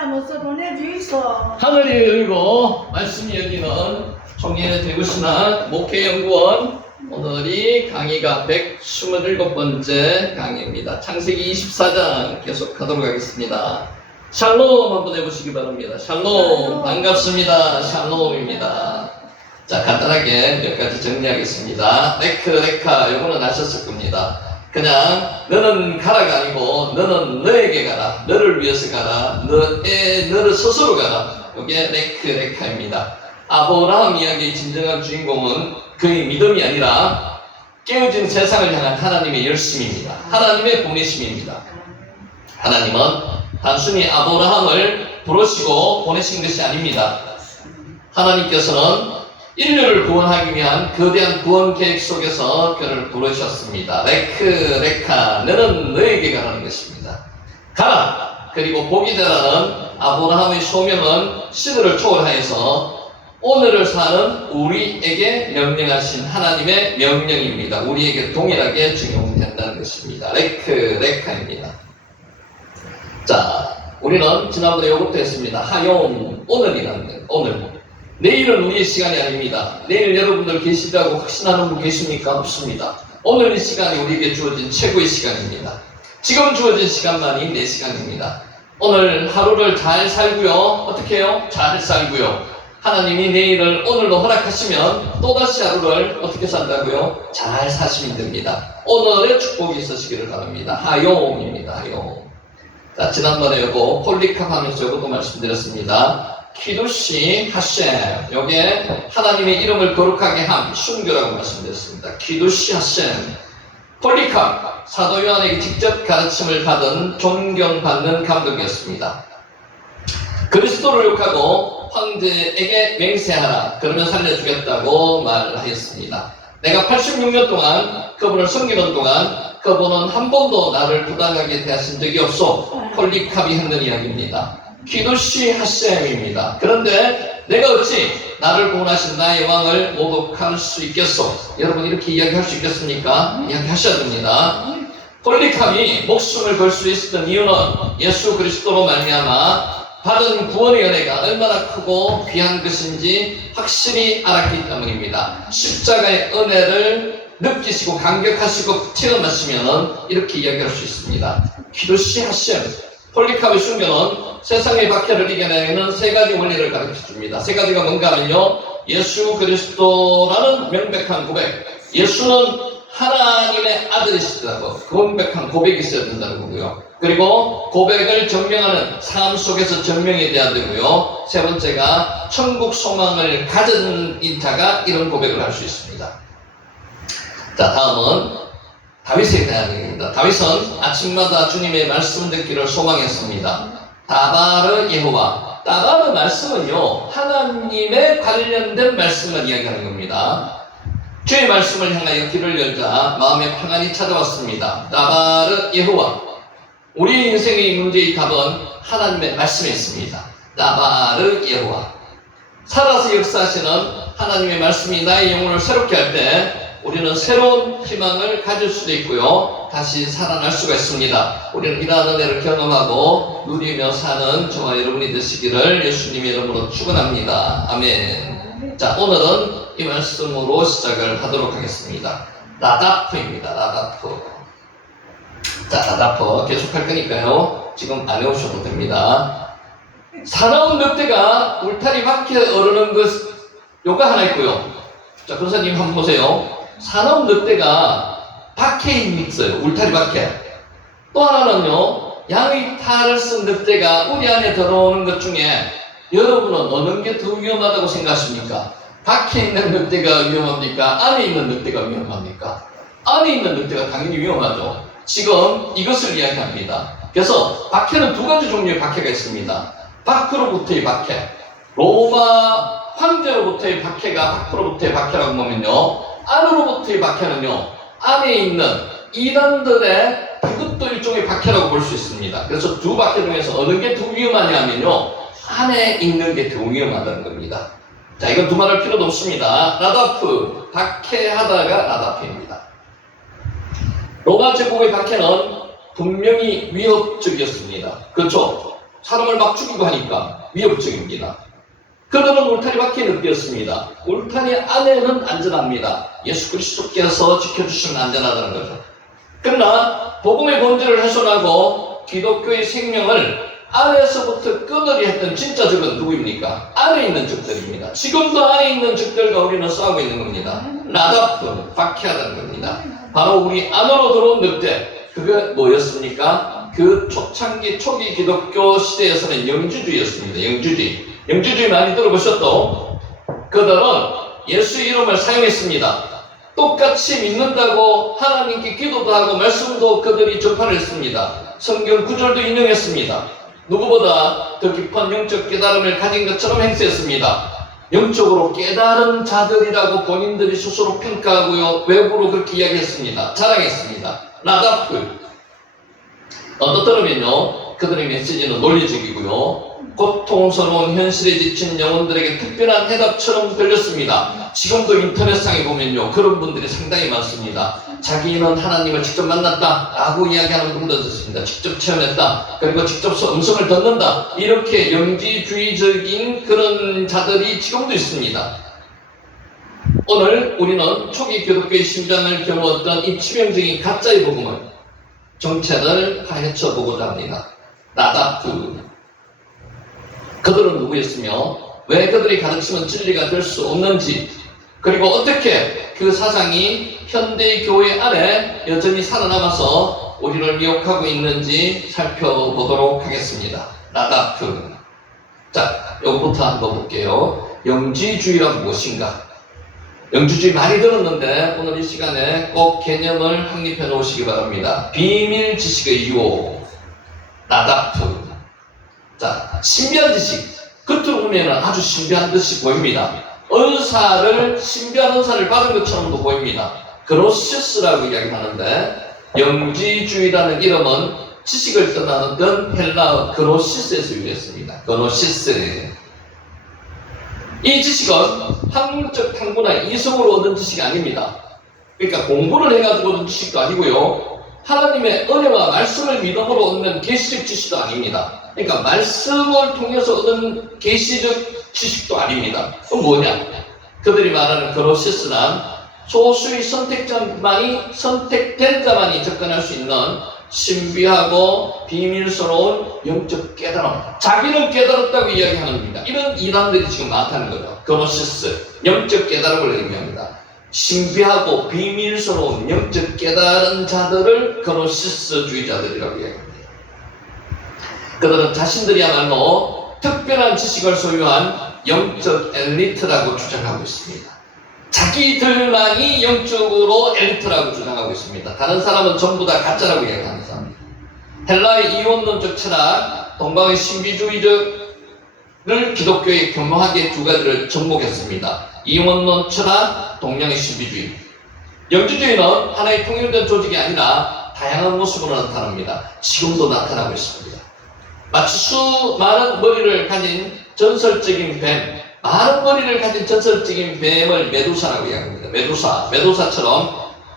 사람 어서 보내주이소. 하늘이 열리고 말씀이 열리는 총회 대구신학 목회연구원, 오늘이 강의가 127번째 강의입니다. 창세기 24장 계속하도록 하겠습니다. 샬롬 한번 해보시기 바랍니다. 샬롬, 반갑습니다. 샬롬입니다. 자, 간단하게 몇 가지 정리하겠습니다. 레카, 요거는 아셨을 겁니다. 그냥 너는 가라가 아니고 너는 너에게 가라, 너를 위해서 가라, 너를 스스로 가라. 이게 레카입니다. 아브라함 이야기의 진정한 주인공은 그의 믿음이 아니라 깨어진 세상을 향한 하나님의 열심입니다. 하나님의 보내심입니다. 하나님은 단순히 아브라함을 부르시고 보내신 것이 아닙니다. 하나님께서는 인류를 구원하기 위한 거대한 구원 계획 속에서 그를 부르셨습니다. 레카, 너는 너에게 가라는 것입니다. 가라! 그리고 복이 되라는 아브라함의 소명은 시대를 초월하여서 오늘을 사는 우리에게 명령하신 하나님의 명령입니다. 우리에게 동일하게 적용된다는 것입니다. 레카입니다. 자, 우리는 지난번에 이것도 했습니다. 하용, 오늘이라는 거예요. 오늘. 내일은 우리의 시간이 아닙니다. 내일 여러분들 계시다고 확신하는 분 계십니까? 없습니다. 오늘 이 시간이 우리에게 주어진 최고의 시간입니다. 지금 주어진 시간만이 내 시간입니다. 오늘 하루를 잘 살고요. 어떻게 해요? 잘 살고요. 하나님이 내일을 오늘로 허락하시면 또다시 하루를 어떻게 산다고요? 잘 사시면 됩니다. 오늘의 축복이 있으시기를 바랍니다. 하용입니다. 하용. 자, 지난번에 요거 폴리캅 하면서 요것도 말씀드렸습니다. 키두시 하셈, 요게 하나님의 이름을 거룩하게 함, 순교라고 말씀드렸습니다. 키두시 하셈. 폴리캅, 사도 요한에게 직접 가르침을 받은 존경받는 감독이었습니다. 그리스도를 욕하고 황제에게 맹세하라, 그러면 살려주겠다고 말하였습니다. 내가 86년 동안 그분을 섬기는 동안 그분은 한 번도 나를 부당하게 대하신 적이 없어. 폴리캅이 했는 이야기입니다. 키두시 하셈입니다. 그런데 내가 어찌 나를 구원하신 나의 왕을 모독할 수 있겠소? 여러분 이렇게 이야기할 수 있겠습니까? 이야기하셔야 됩니다. 폴리캅이 목숨을 걸 수 있었던 이유는 예수 그리스도로 말미암아 받은 구원의 은혜가 얼마나 크고 귀한 것인지 확실히 알았기 때문입니다. 십자가의 은혜를 느끼시고 감격하시고 체험하시면 이렇게 이야기할 수 있습니다. 키두시 하셈. 폴리캅의 순교는 세상의 박해를 이겨내는 세 가지 원리를 가르쳐 줍니다. 세 가지가 뭔가 하면요, 예수 그리스도라는 명백한 고백, 예수는 하나님의 아들이시다고 명백한 고백이 있어야 된다는 거고요. 그리고 고백을 증명하는 삶 속에서 증명이 돼야 되고요. 세 번째가 천국 소망을 가진 자가 이런 고백을 할 수 있습니다. 자, 다음은 다윗에 대한 얘기입니다. 다윗은 아침마다 주님의 말씀 듣기를 소망했습니다. 다바르 예호와. 다바르 말씀은요, 하나님의 관련된 말씀을 이야기하는 겁니다. 주의 말씀을 향하여 귀를 열자 마음의 평안이 찾아왔습니다. 다바르 예호와. 우리 인생의 문제의 답은 하나님의 말씀에 있습니다. 다바르 예호와. 살아서 역사하시는 하나님의 말씀이 나의 영혼을 새롭게 할 때 우리는 새로운 희망을 가질 수도 있고요, 다시 살아날 수가 있습니다. 우리는 이러한 은혜를 경험하고 누리며 사는 저와 여러분이 되시기를 예수님의 이름으로 축원합니다. 아멘. 자, 오늘은 이 말씀으로 시작을 하도록 하겠습니다. 라다프입니다. 라다프. 자, 라다프 계속할 거니까요, 지금 안 해오셔도 됩니다. 사나운 늑대가 울타리 밖에 오르는 것, 요거 하나 있고요. 자, 권사님 한번 보세요. 사나운 늑대가 밖에 있어요. 울타리 밖에. 또 하나는요, 양의 탈을 쓴 늑대가 우리 안에 들어오는 것 중에 여러분은 어느 게 더 위험하다고 생각하십니까? 밖에 있는 늑대가 위험합니까? 안에 있는 늑대가 위험합니까? 안에 있는 늑대가 당연히 위험하죠. 지금 이것을 이야기합니다. 그래서 박해는 두 가지 종류의 박해가 있습니다. 밖으로부터의 박해, 로마 황제로부터의 박해가 밖으로부터의 박해라고 보면요, 안으로부터의 박해는요, 안에 있는 이단들의 그것도 일종의 박해라고 볼 수 있습니다. 그래서 두 박해 중에서 어느 게 더 위험하냐면요, 안에 있는 게 더 위험하다는 겁니다. 자, 이건 두말할 필요도 없습니다. 라다프, 박해하다가 라다프입니다. 로마 제국의 박해는 분명히 위협적이었습니다. 그렇죠? 사람을 막 죽이고 하니까 위협적입니다. 그들은 울타리 밖에 느꼈습니다. 울타리 안에는 안전합니다. 예수 그리스도께서 지켜주시면 안전하다는 거죠. 그러나 복음의 본질을 훼손하고 기독교의 생명을 안에서부터 끊으려 했던 진짜 적은 누구입니까? 안에 있는 적들입니다. 지금도 안에 있는 적들과 우리는 싸우고 있는 겁니다. 나다프, 박해하다는 겁니다. 바로 우리 안으로 들어온 늑대, 그게 뭐였습니까? 그 초창기 초기 기독교 시대에서는 영주주의였습니다. 영주주의 많이 들어보셨죠? 그들은 예수 이름을 사용했습니다. 똑같이 믿는다고 하나님께 기도도 하고 말씀도 그들이 전파를 했습니다. 성경 구절도 인용했습니다. 누구보다 더 깊은 영적 깨달음을 가진 것처럼 행세했습니다. 영적으로 깨달은 자들이라고 본인들이 스스로 평가하고요, 외부로 그렇게 이야기했습니다. 자랑했습니다. 나다프. 어떻더라면요, 그들의 메시지는 논리적이고요, 고통스러운 현실에 지친 영혼들에게 특별한 해답처럼 들렸습니다. 지금도 인터넷상에 보면요, 그런 분들이 상당히 많습니다. 자기는 하나님을 직접 만났다 라고 이야기하는 분도 있습니다. 직접 체험했다, 그리고 직접 음성을 듣는다, 이렇게 영지주의적인 그런 자들이 지금도 있습니다. 오늘 우리는 초기 기독교의 심장을 겨누었던 이 치명적인 가짜의 복음을, 정체를 파헤쳐 보고자 합니다. 나다프. 그들은 누구였으며 왜 그들이 가르치는 진리가 될 수 없는지, 그리고 어떻게 그 사상이 현대의 교회 안에 여전히 살아남아서 우리를 미혹하고 있는지 살펴보도록 하겠습니다. 나다프. 자, 요거부터 한번 볼게요. 영지주의란 무엇인가? 영주주의 많이 들었는데 오늘 이 시간에 꼭 개념을 확립해 놓으시기 바랍니다. 비밀 지식의 유혹, 나다프. 자, 신비한 지식. 겉으로 보면 아주 신비한 듯이 보입니다. 신비한 은사를 받은 것처럼도 보입니다. 그노시스라고 이야기하는데, 영지주의라는 이름은 지식을 떠나는 헬라어 그노시스에서 유래했습니다. 그노시스. 이 지식은 학문적 탐구나 이성으로 얻은 지식이 아닙니다. 그러니까 공부를 해가지고 얻은 지식도 아니고요, 하나님의 은혜와 말씀을 믿음으로 얻는 계시적 지식도 아닙니다. 그러니까 말씀을 통해서 얻은 계시적 지식도 아닙니다. 그럼 뭐냐? 그들이 말하는 그노시스란 소수의 선택된 자만이 접근할 수 있는 신비하고 비밀스러운 영적 깨달음, 자기는 깨달았다고 이야기하는 겁니다. 이런 이단들이 지금 많다는 거죠. 그노시스, 영적 깨달음을 의미합니다. 신비하고 비밀스러운 영적 깨달은 자들을 그노시스주의자들이라고 이야기합니다. 그들은 자신들이야말로 특별한 지식을 소유한 영적 엘리트라고 주장하고 있습니다. 자기들만이 영적으로 엘리트라고 주장하고 있습니다. 다른 사람은 전부 다 가짜라고 이야기하는 사람입니다. 헬라의 이원론적 철학, 동방의 신비주의를 기독교에 교묘하게 두 가지를 접목했습니다. 이원론 철학, 동양의 신비주의. 영주주의는 하나의 통일된 조직이 아니라 다양한 모습으로 나타납니다. 지금도 나타나고 있습니다. 마치 수많은 머리를 가진 전설적인 뱀, 많은 머리를 가진 전설적인 뱀을 메두사라고 이야기합니다. 메두사처럼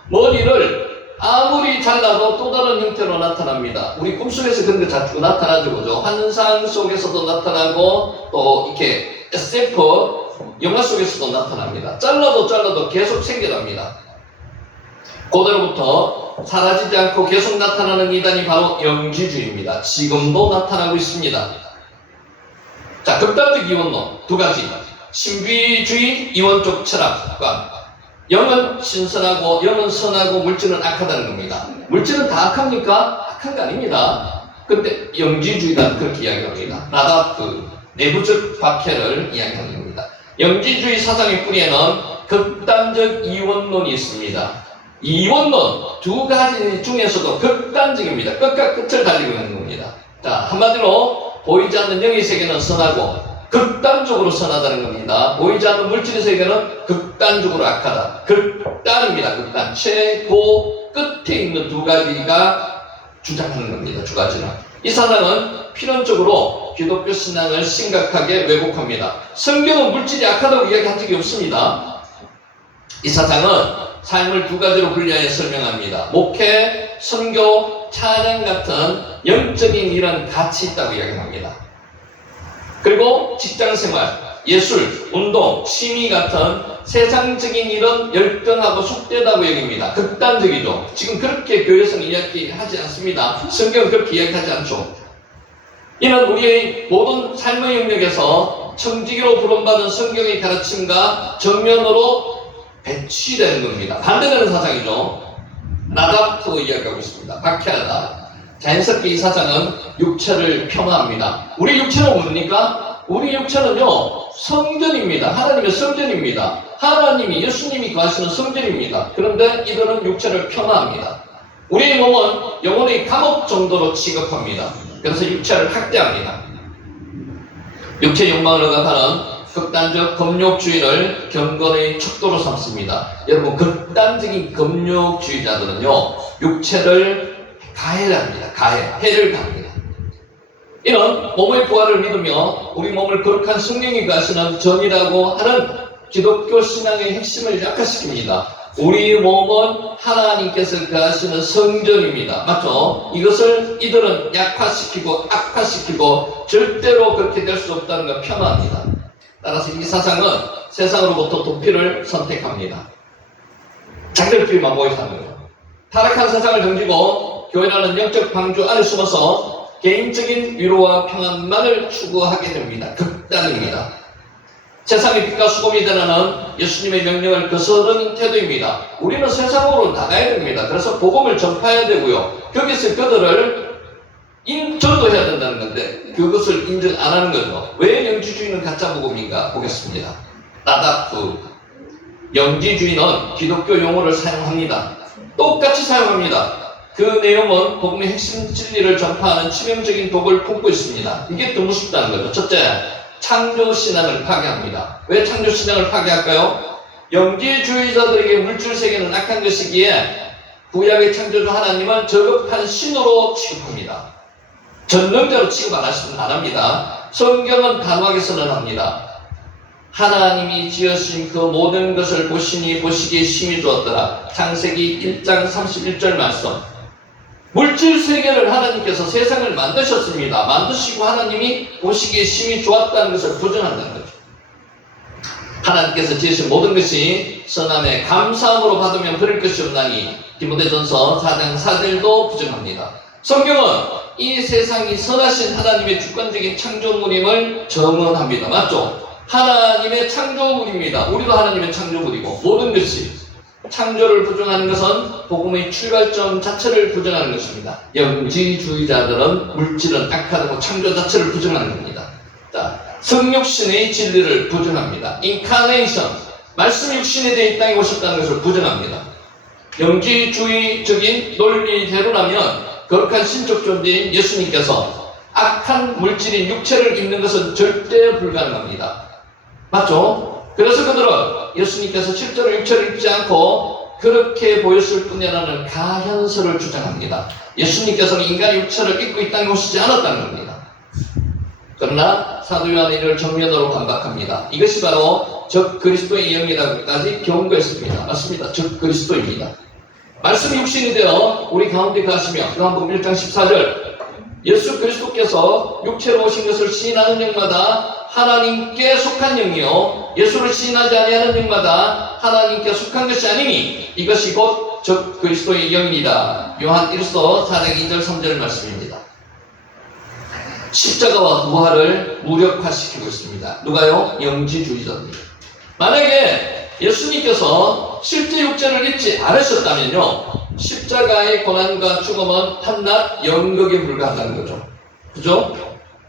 머리를 아무리 잘라도 또 다른 형태로 나타납니다. 우리 꿈속에서 그런 거 자주 나타나죠, 그죠? 환상 속에서도 나타나고, 또 이렇게 SF 영화 속에서도 나타납니다. 잘라도 계속 생겨납니다. 고대로부터 사라지지 않고 계속 나타나는 이단이 바로 영지주의입니다. 지금도 나타나고 있습니다. 자, 극단적 이원론 두 가지. 신비주의 이원적 철학과, 영은 신선하고 영은 선하고 물질은 악하다는 겁니다. 물질은 다 악합니까? 악한 게 아닙니다. 근데 영지주의다 그렇게 이야기합니다. 나다프, 내부적 박해를 이야기하는 겁니다. 영지주의 사상의 뿌리에는 극단적 이원론이 있습니다. 이원론 두 가지 중에서도 극단적입니다. 끝과 끝을 달리고 있는 겁니다. 자, 한마디로 보이지 않는 영의 세계는 선하고 극단적으로 선하다는 겁니다. 보이지 않는 물질의 세계는 극단적으로 악하다. 극단입니다. 극단. 최고 끝에 있는 두 가지가 주장하는 겁니다. 두 가지는. 이 사상은 필연적으로 기독교 신앙을 심각하게 왜곡합니다. 성경은 물질이 악하다고 이야기한 적이 없습니다. 이 사상은 삶을 두 가지로 분류하여 설명합니다. 목회, 선교, 찬양 같은 영적인 이런 가치 있다고 이야기합니다. 그리고 직장생활, 예술, 운동, 취미 같은 세상적인 이런 열등하고 속되다고 얘기합니다. 극단적이죠. 지금 그렇게 교회에서는 이야기하지 않습니다. 성경은 그렇게 이야기하지 않죠. 이는 우리의 모든 삶의 영역에서 청지기로 부름받은 성경의 가르침과 정면으로 배치되는 겁니다. 반대되는 사상이죠. 나답도 이야기하고 있습니다. 박해하다. 자연스럽게 이 사상은 육체를 폄하합니다. 우리 육체는 뭡니까? 우리 육체는요, 성전입니다. 하나님의 성전입니다. 하나님이, 예수님이 거하시는 성전입니다. 그런데 이들은 육체를 폄하합니다. 우리의 몸은 영혼의 감옥 정도로 취급합니다. 그래서 육체를 학대합니다. 육체 욕망을 억압하는 극단적 금욕주의를 경건의 척도로 삼습니다. 여러분, 극단적인 금욕주의자들은요, 육체를 가해합니다. 해를 가합니다. 이는 몸의 부활을 믿으며 우리 몸을 거룩한 성령이 가시는 전이라고 하는 기독교 신앙의 핵심을 약화시킵니다. 우리 몸은 하나님께서 거하시는 성전입니다. 맞죠? 이것을 이들은 약화시키고 악화시키고 절대로 그렇게 될 수 없다는 걸 폄하합니다. 따라서 이 사상은 세상으로부터 도피를 선택합니다. 자기들끼리만 모여 사는 거예요. 타락한 세상을 던지고 교회라는 영적 방주 안에 숨어서 개인적인 위로와 평안만을 추구하게 됩니다. 극단입니다. 세상의 빛과 수범이 되라는 예수님의 명령을 거스르는 태도입니다. 우리는 세상으로 나가야 됩니다. 그래서 복음을 전파해야 되고요. 거기서 그들을 전도해야 된다는 건데 그것을 인정 안 하는 거죠. 왜 영지주의는 가짜 복음인가 보겠습니다. 나답 영지주의는 기독교 용어를 사용합니다. 똑같이 사용합니다. 그 내용은 복음의 핵심 진리를 전파하는 치명적인 독을 품고 있습니다. 이게 더 무섭다는 거죠. 첫째, 창조신앙을 파괴합니다. 왜 창조신앙을 파괴할까요? 영지주의자들에게 물질세계는 악한 것이기에 구약의 창조주 하나님은 저급한 신으로 취급합니다. 전능자로 취급 안 합니다. 성경은 단호하게 선언합니다. 하나님이 지으신 그 모든 것을 보시니 보시기에 심히 좋았더라. 창세기 1장 31절 말씀. 물질 세계를 하나님께서 세상을 만드셨습니다. 만드시고 하나님이 보시기에 심히 좋았다는 것을 부정한다는 거죠. 하나님께서 지으신 모든 것이 선함에 감사함으로 받으면 버릴 것이 없나니 디모데전서 4장 4절도 부정합니다. 성경은 이 세상이 선하신 하나님의 주권적인 창조물임을 정언합니다. 맞죠? 하나님의 창조물입니다. 우리도 하나님의 창조물이고 모든 것이 창조를 부정하는 것은 복음의 출발점 자체를 부정하는 것입니다. 영지주의자들은 물질은 악하다고 창조 자체를 부정하는 겁니다. 자, 성육신의 진리를 부정합니다. 인카네이션, 말씀 육신에 대해 이 땅에 오셨다는 것을 부정합니다. 영지주의적인 논리대로라면 거룩한 신적 존재인 예수님께서 악한 물질인 육체를 입는 것은 절대 불가능합니다. 맞죠? 그래서 그들은 예수님께서 실제로 육체를 입지 않고 그렇게 보였을 뿐이라는 가현설을 주장합니다. 예수님께서는 인간의 육체를 입고 이 땅에 오시지 않았다는 겁니다. 그러나 사도 요한은 이를 정면으로 반박합니다. 이것이 바로 적 그리스도의 영이라고까지 경고했습니다. 맞습니다. 적 그리스도입니다. 말씀이 육신이 되어 우리 가운데 가시며 요한복음 1장 14절 예수 그리스도께서 육체로 오신 것을 시인하는 영마다 하나님께 속한 영이요 예수를 시인하지 아니하는 영마다 하나님께 속한 것이 아니니 이것이 곧 적 그리스도의 영이다. 요한 1서 4장 2절 3절 말씀입니다. 십자가와 부활을 무력화시키고 있습니다. 누가요? 영지주의자들. 만약에 예수님께서 실제 육체를 입지 않으셨다면요 십자가의 고난과 죽음은 한낱 연극에 불과하다는 거죠. 그죠?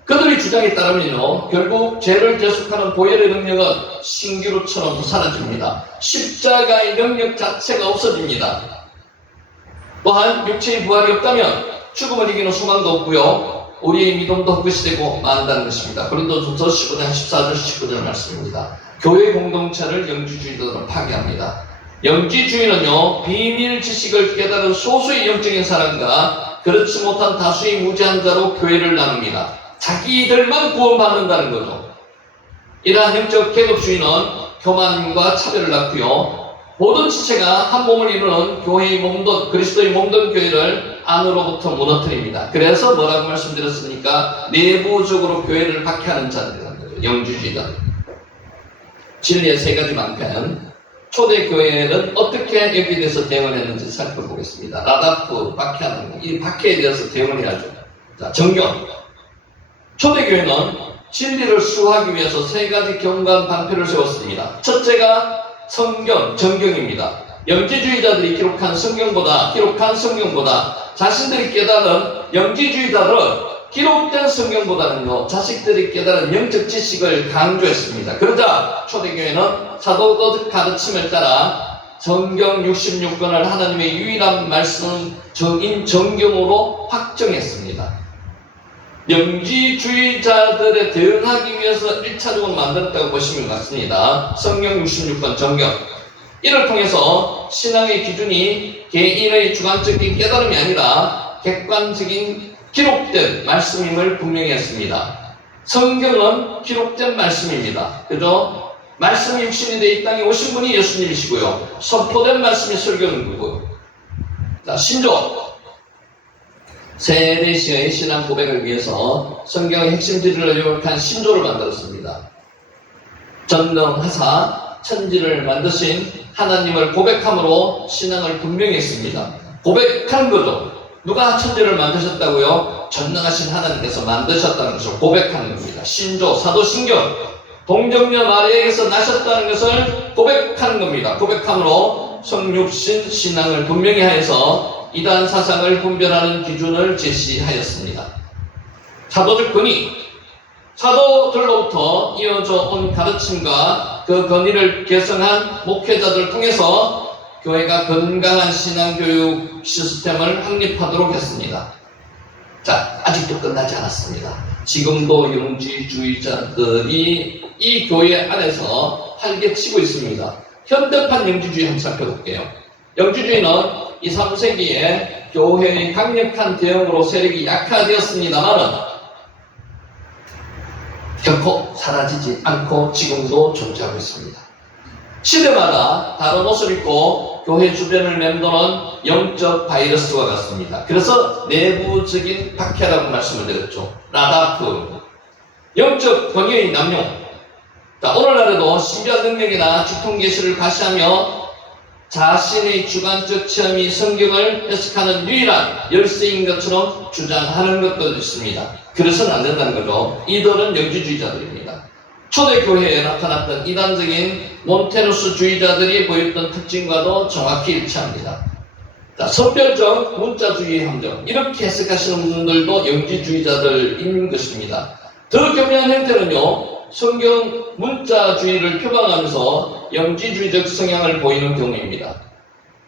그들의 주장에 따르면요 결국 죄를 대속하는 보혈의 능력은 신기루처럼 사라집니다. 십자가의 능력 자체가 없어집니다. 또한 육체의 부활이 없다면 죽음을 이기는 소망도 없고요 우리의 믿음도 헛것이 되고 만다는 것입니다. 고린도전서 15장 14절 19절 말씀입니다. 교회 공동체를 영지주의자들은 파괴합니다. 영지주의는요 비밀 지식을 깨달은 소수의 영적인 사람과 그렇지 못한 다수의 무지한 자로 교회를 나눕니다. 자기들만 구원받는다는 거죠. 이러한 영적 계급주의는 교만과 차별을 낳고요 모든 지체가 한 몸을 이루는 교회의 몸도 그리스도의 몸된 교회를 안으로부터 무너뜨립니다. 그래서 뭐라고 말씀드렸습니까? 내부적으로 교회를 박해하는 자들이라는 거죠. 영주주의자. 진리의 세 가지 방편. 초대교회는 어떻게 여기에 대해서 대응을 했는지 살펴보겠습니다. 라다프, 박해하는 거. 이 박해에 대해서 대응을 해야죠. 자, 정경. 초대교회는 진리를 수호하기 위해서 세 가지 경관 방편을 세웠습니다. 첫째가 성경, 정경입니다. 영지주의자들이 기록한 성경보다 자신들이 깨달은 영지주의자들은 기록된 성경보다는요, 자식들이 깨달은 영적 지식을 강조했습니다. 그러자 초대교회는 사도의 가르침을 따라 성경 66권을 하나님의 유일한 말씀 적인 정경으로 확정했습니다. 영지주의자들에 대응하기 위해서 1차적으로 만들었다고 보시면 맞습니다. 성경 66권 정경. 이를 통해서 신앙의 기준이 개인의 주관적인 깨달음이 아니라 객관적인 기록된 말씀임을 분명히 했습니다. 성경은 기록된 말씀입니다. 그죠? 말씀이 육신이 되어 이 땅에 오신 분이 예수님이시고요. 선포된 말씀이 설교는 누구고요. 자, 신조. 세대시의 신앙 고백을 위해서 성경의 핵심 진리를 요약한 신조를 만들었습니다. 전능하사 천지를 만드신 하나님을 고백함으로 신앙을 분명히 했습니다. 고백한 거죠. 누가 천지를 만드셨다고요? 전능하신 하나님께서 만드셨다는 것을 고백하는 겁니다. 신조, 사도신경, 동정녀 마리아에게서 나셨다는 것을 고백하는 겁니다. 고백함으로 성육신 신앙을 분명히 하여서 이단 사상을 분별하는 기준을 제시하였습니다. 사도적 권위, 사도들로부터 이어져 온 가르침과 그 권위를 개성한 목회자들을 통해서 교회가 건강한 신앙교육 시스템을 확립하도록 했습니다. 자, 아직도 끝나지 않았습니다. 지금도 영지주의자들이 이 교회 안에서 활개치고 있습니다. 현대판 영지주의 한번 살펴볼게요. 영지주의는 2, 3세기에 교회의 강력한 대응으로 세력이 약화되었습니다만 결코 사라지지 않고 지금도 존재하고 있습니다. 시대마다 다른 옷을 입고 교회 주변을 맴도는 영적 바이러스와 같습니다. 그래서 내부적인 박해라고 말씀을 드렸죠. 라다프, 영적 권위의 남용. 자, 오늘날에도 신비한 능력이나 직통계시를 과시하며 자신의 주관적 체험이 성경을 해석하는 유일한 열쇠인 것처럼 주장하는 것도 있습니다. 그래서는 안 된다는 거죠. 이들은 영지주의자들입니다. 초대교회에 나타났던 이단적인 몬테누스주의자들이 보였던 특징과도 정확히 일치합니다. 자, 선별적 문자주의 함정, 이렇게 해석하시는 분들도 영지주의자들인 것입니다. 더 교묘한 형태는요, 성경 문자주의를 표방하면서 영지주의적 성향을 보이는 경우입니다.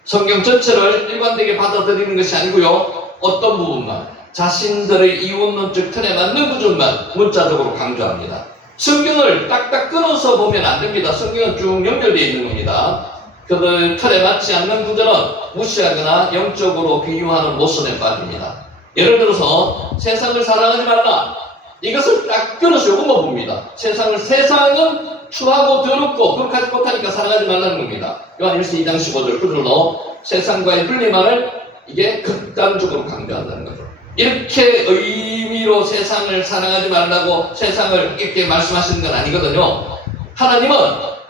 성경 전체를 일관되게 받아들이는 것이 아니고요, 어떤 부분만, 자신들의 이원론적 틀에 맞는 부분만 문자적으로 강조합니다. 성경을 딱딱 끊어서 보면 안 됩니다. 성경은 쭉 연결되어 있는 겁니다. 그 틀에 맞지 않는 구절은 무시하거나 영적으로 비유하는 모순에 빠집니다. 예를 들어서 세상을 사랑하지 말라. 이것을 딱 끊어서 요것만 봅니다. 세상은 추하고 더럽고 거룩하지 못하니까 사랑하지 말라는 겁니다. 요한 1서 2장 15절 구절로 세상과의 분리만을 이게 극단적으로 강조한다는 거죠. 이렇게 의미로 세상을 사랑하지 말라고 세상을 이렇게 말씀하시는 건 아니거든요. 하나님은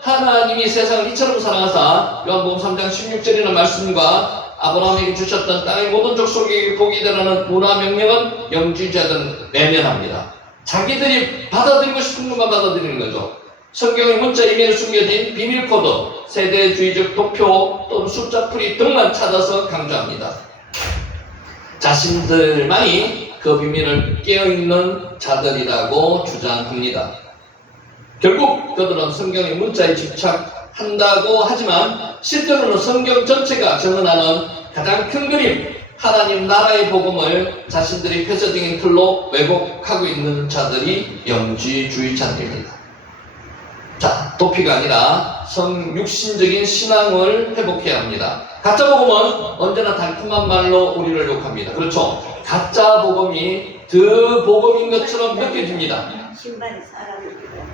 하나님이 세상을 이처럼 사랑하사 요한복음 3장 16절이라는 말씀과 아브라함에게 주셨던 땅의 모든 족속에게 복이 되라는 문화명령은 영지주의자들은 외면합니다. 자기들이 받아들이고 싶은 것만 받아들이는 거죠. 성경의 문자 이면에 숨겨진 비밀코드, 세대주의적 도표 또는 숫자풀이 등만 찾아서 강조합니다. 자신들만이 그 비밀을 깨어있는 자들이라고 주장합니다. 결국 그들은 성경의 문자에 집착한다고 하지만 실제로는 성경 전체가 정언하는 가장 큰 그림, 하나님 나라의 복음을 자신들의 폐쇄적인 틀로 왜곡하고 있는 자들이 영지주의자들입니다. 자, 도피가 아니라 성육신적인 신앙을 회복해야 합니다. 가짜 복음은 언제나 달콤한 말로 우리를 욕합니다. 그렇죠? 가짜 복음이 더 복음인 것처럼 느껴집니다.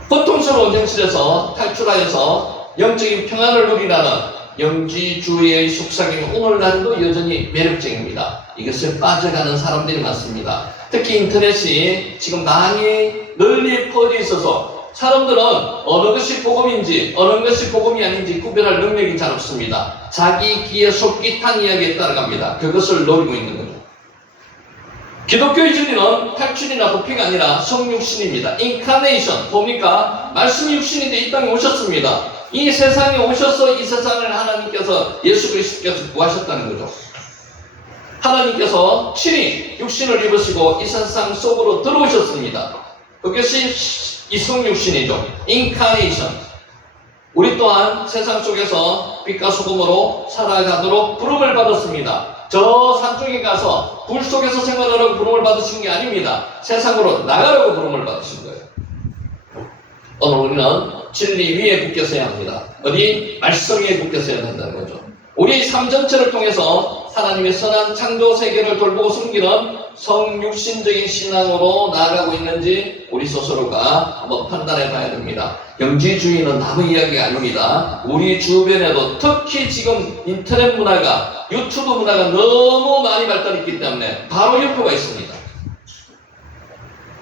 고통스러운 현실에서 탈출하여서 영적인 평안을 누리라는 영지주의의 속삭임이 오늘날도 여전히 매력적입니다. 이것을 빠져가는 사람들이 많습니다. 특히 인터넷이 지금 많이 널리 퍼져 있어서 사람들은 어느 것이 복음인지 어느 것이 복음이 아닌지 구별할 능력이 잘 없습니다. 자기 귀에 솔깃한 이야기에 따라갑니다. 그것을 노리고 있는 거죠. 기독교의 진리는 탈출이나 도피가 아니라 성육신입니다. 인카네이션, 뭡니까? 말씀이 육신이 돼 이 땅에 오셨습니다. 이 세상에 오셔서 이 세상을 하나님께서 예수 그리스도께서 구하셨다는 거죠. 하나님께서 친히 육신을 입으시고 이 세상 속으로 들어오셨습니다. 그것이 이 성육신이죠. 인카네이션. 우리 또한 세상 속에서 빛과 소금으로 살아가도록 부름을 받았습니다. 저 산쪽에 가서 불 속에서 생활하라고 부름을 받으신 게 아닙니다. 세상으로 나가라고 부름을 받으신 거예요. 오늘 우리는 진리 위에 굳게 서야 합니다. 어디? 말씀 위에 굳게 서야 한다는 거죠. 우리 삶 전체를 통해서 하나님의 선한 창조 세계를 돌보고 숨기는 성육신적인 신앙으로 나아가고 있는지 우리 스스로가 한번 판단해 봐야 됩니다. 영지주의는 남의 이야기가 아닙니다. 우리 주변에도 특히 지금 인터넷 문화가, 유튜브 문화가 너무 많이 발달했기 때문에 바로 옆에가 있습니다.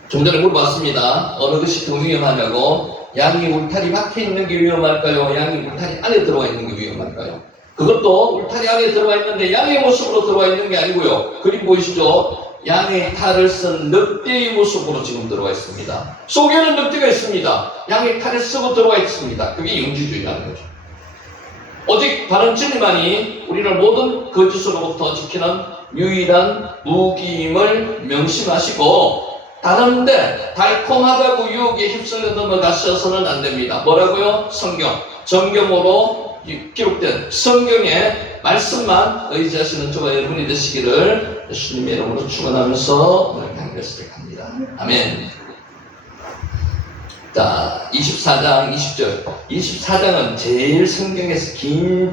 좀 전에 물어봤습니다. 어느 것이 더 위험하냐고. 양이 울타리 밖에 있는 게 위험할까요? 양이 울타리 안에 들어와 있는 게 위험할까요? 그것도 울타리 안에 들어와 있는데 양의 모습으로 들어와 있는 게 아니고요. 그림 보이시죠? 양의 탈을 쓴 늑대의 모습으로 지금 들어와 있습니다. 속에는 늑대가 있습니다. 양의 탈을 쓰고 들어와 있습니다. 그게 영지주의라는 거죠. 오직 바른 진리만이 우리를 모든 거짓으로부터 지키는 유일한 무기임을 명심하시고 다른데 달콤하다고 유혹에 휩쓸려 넘어가셔서는 안 됩니다. 뭐라고요? 성경. 정경으로 기록된 성경의 말씀만 의지하시는 저와 여러분이 되시기를 예수님의 이름으로 축원하면서 오늘 강의를 시작합니다. 아멘. 자, 24장 20절. 24장은 제일 성경에서 긴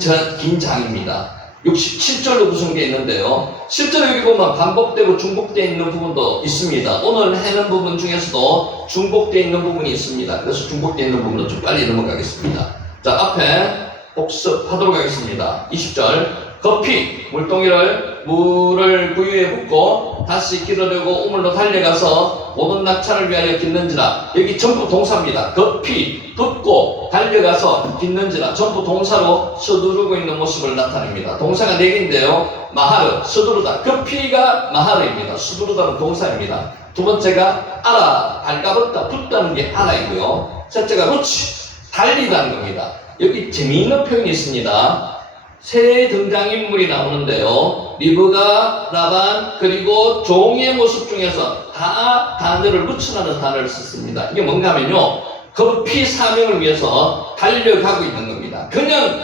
장입니다. 67절로 구성되어 있는데요. 실제로 여기 보면 반복되고 중복되어 있는 부분도 있습니다. 오늘 해는 부분 중에서도 중복되어 있는 부분이 있습니다. 그래서 중복되어 있는 부분은 좀 빨리 넘어가겠습니다. 자, 앞에 복습하도록 하겠습니다. 20절. 급히 물을 구유에 붓고 다시 기르려고 우물로 달려가서 모든 낙차를 위하여 깃는지라. 여기 전부 동사입니다. 급히 붓고 달려가서 깃는지라. 전부 동사로 서두르고 있는 모습을 나타냅니다. 동사가 4개인데요. 마하르, 서두르다. 급히가 마하르입니다. 서두르다는 동사입니다. 두 번째가 아라, 발가벗다, 붓다는 게 아라이고요. 셋째가 루치, 달리다는 겁니다. 여기 재미있는 표현이 있습니다. 세 등장인물이 나오는데요. 리브가, 라반, 그리고 종의 모습 중에서 다 단어를 묻혀나는 단어를 썼습니다. 이게 뭔가 하면요. 급히 사명을 위해서 달려가고 있는 겁니다. 그냥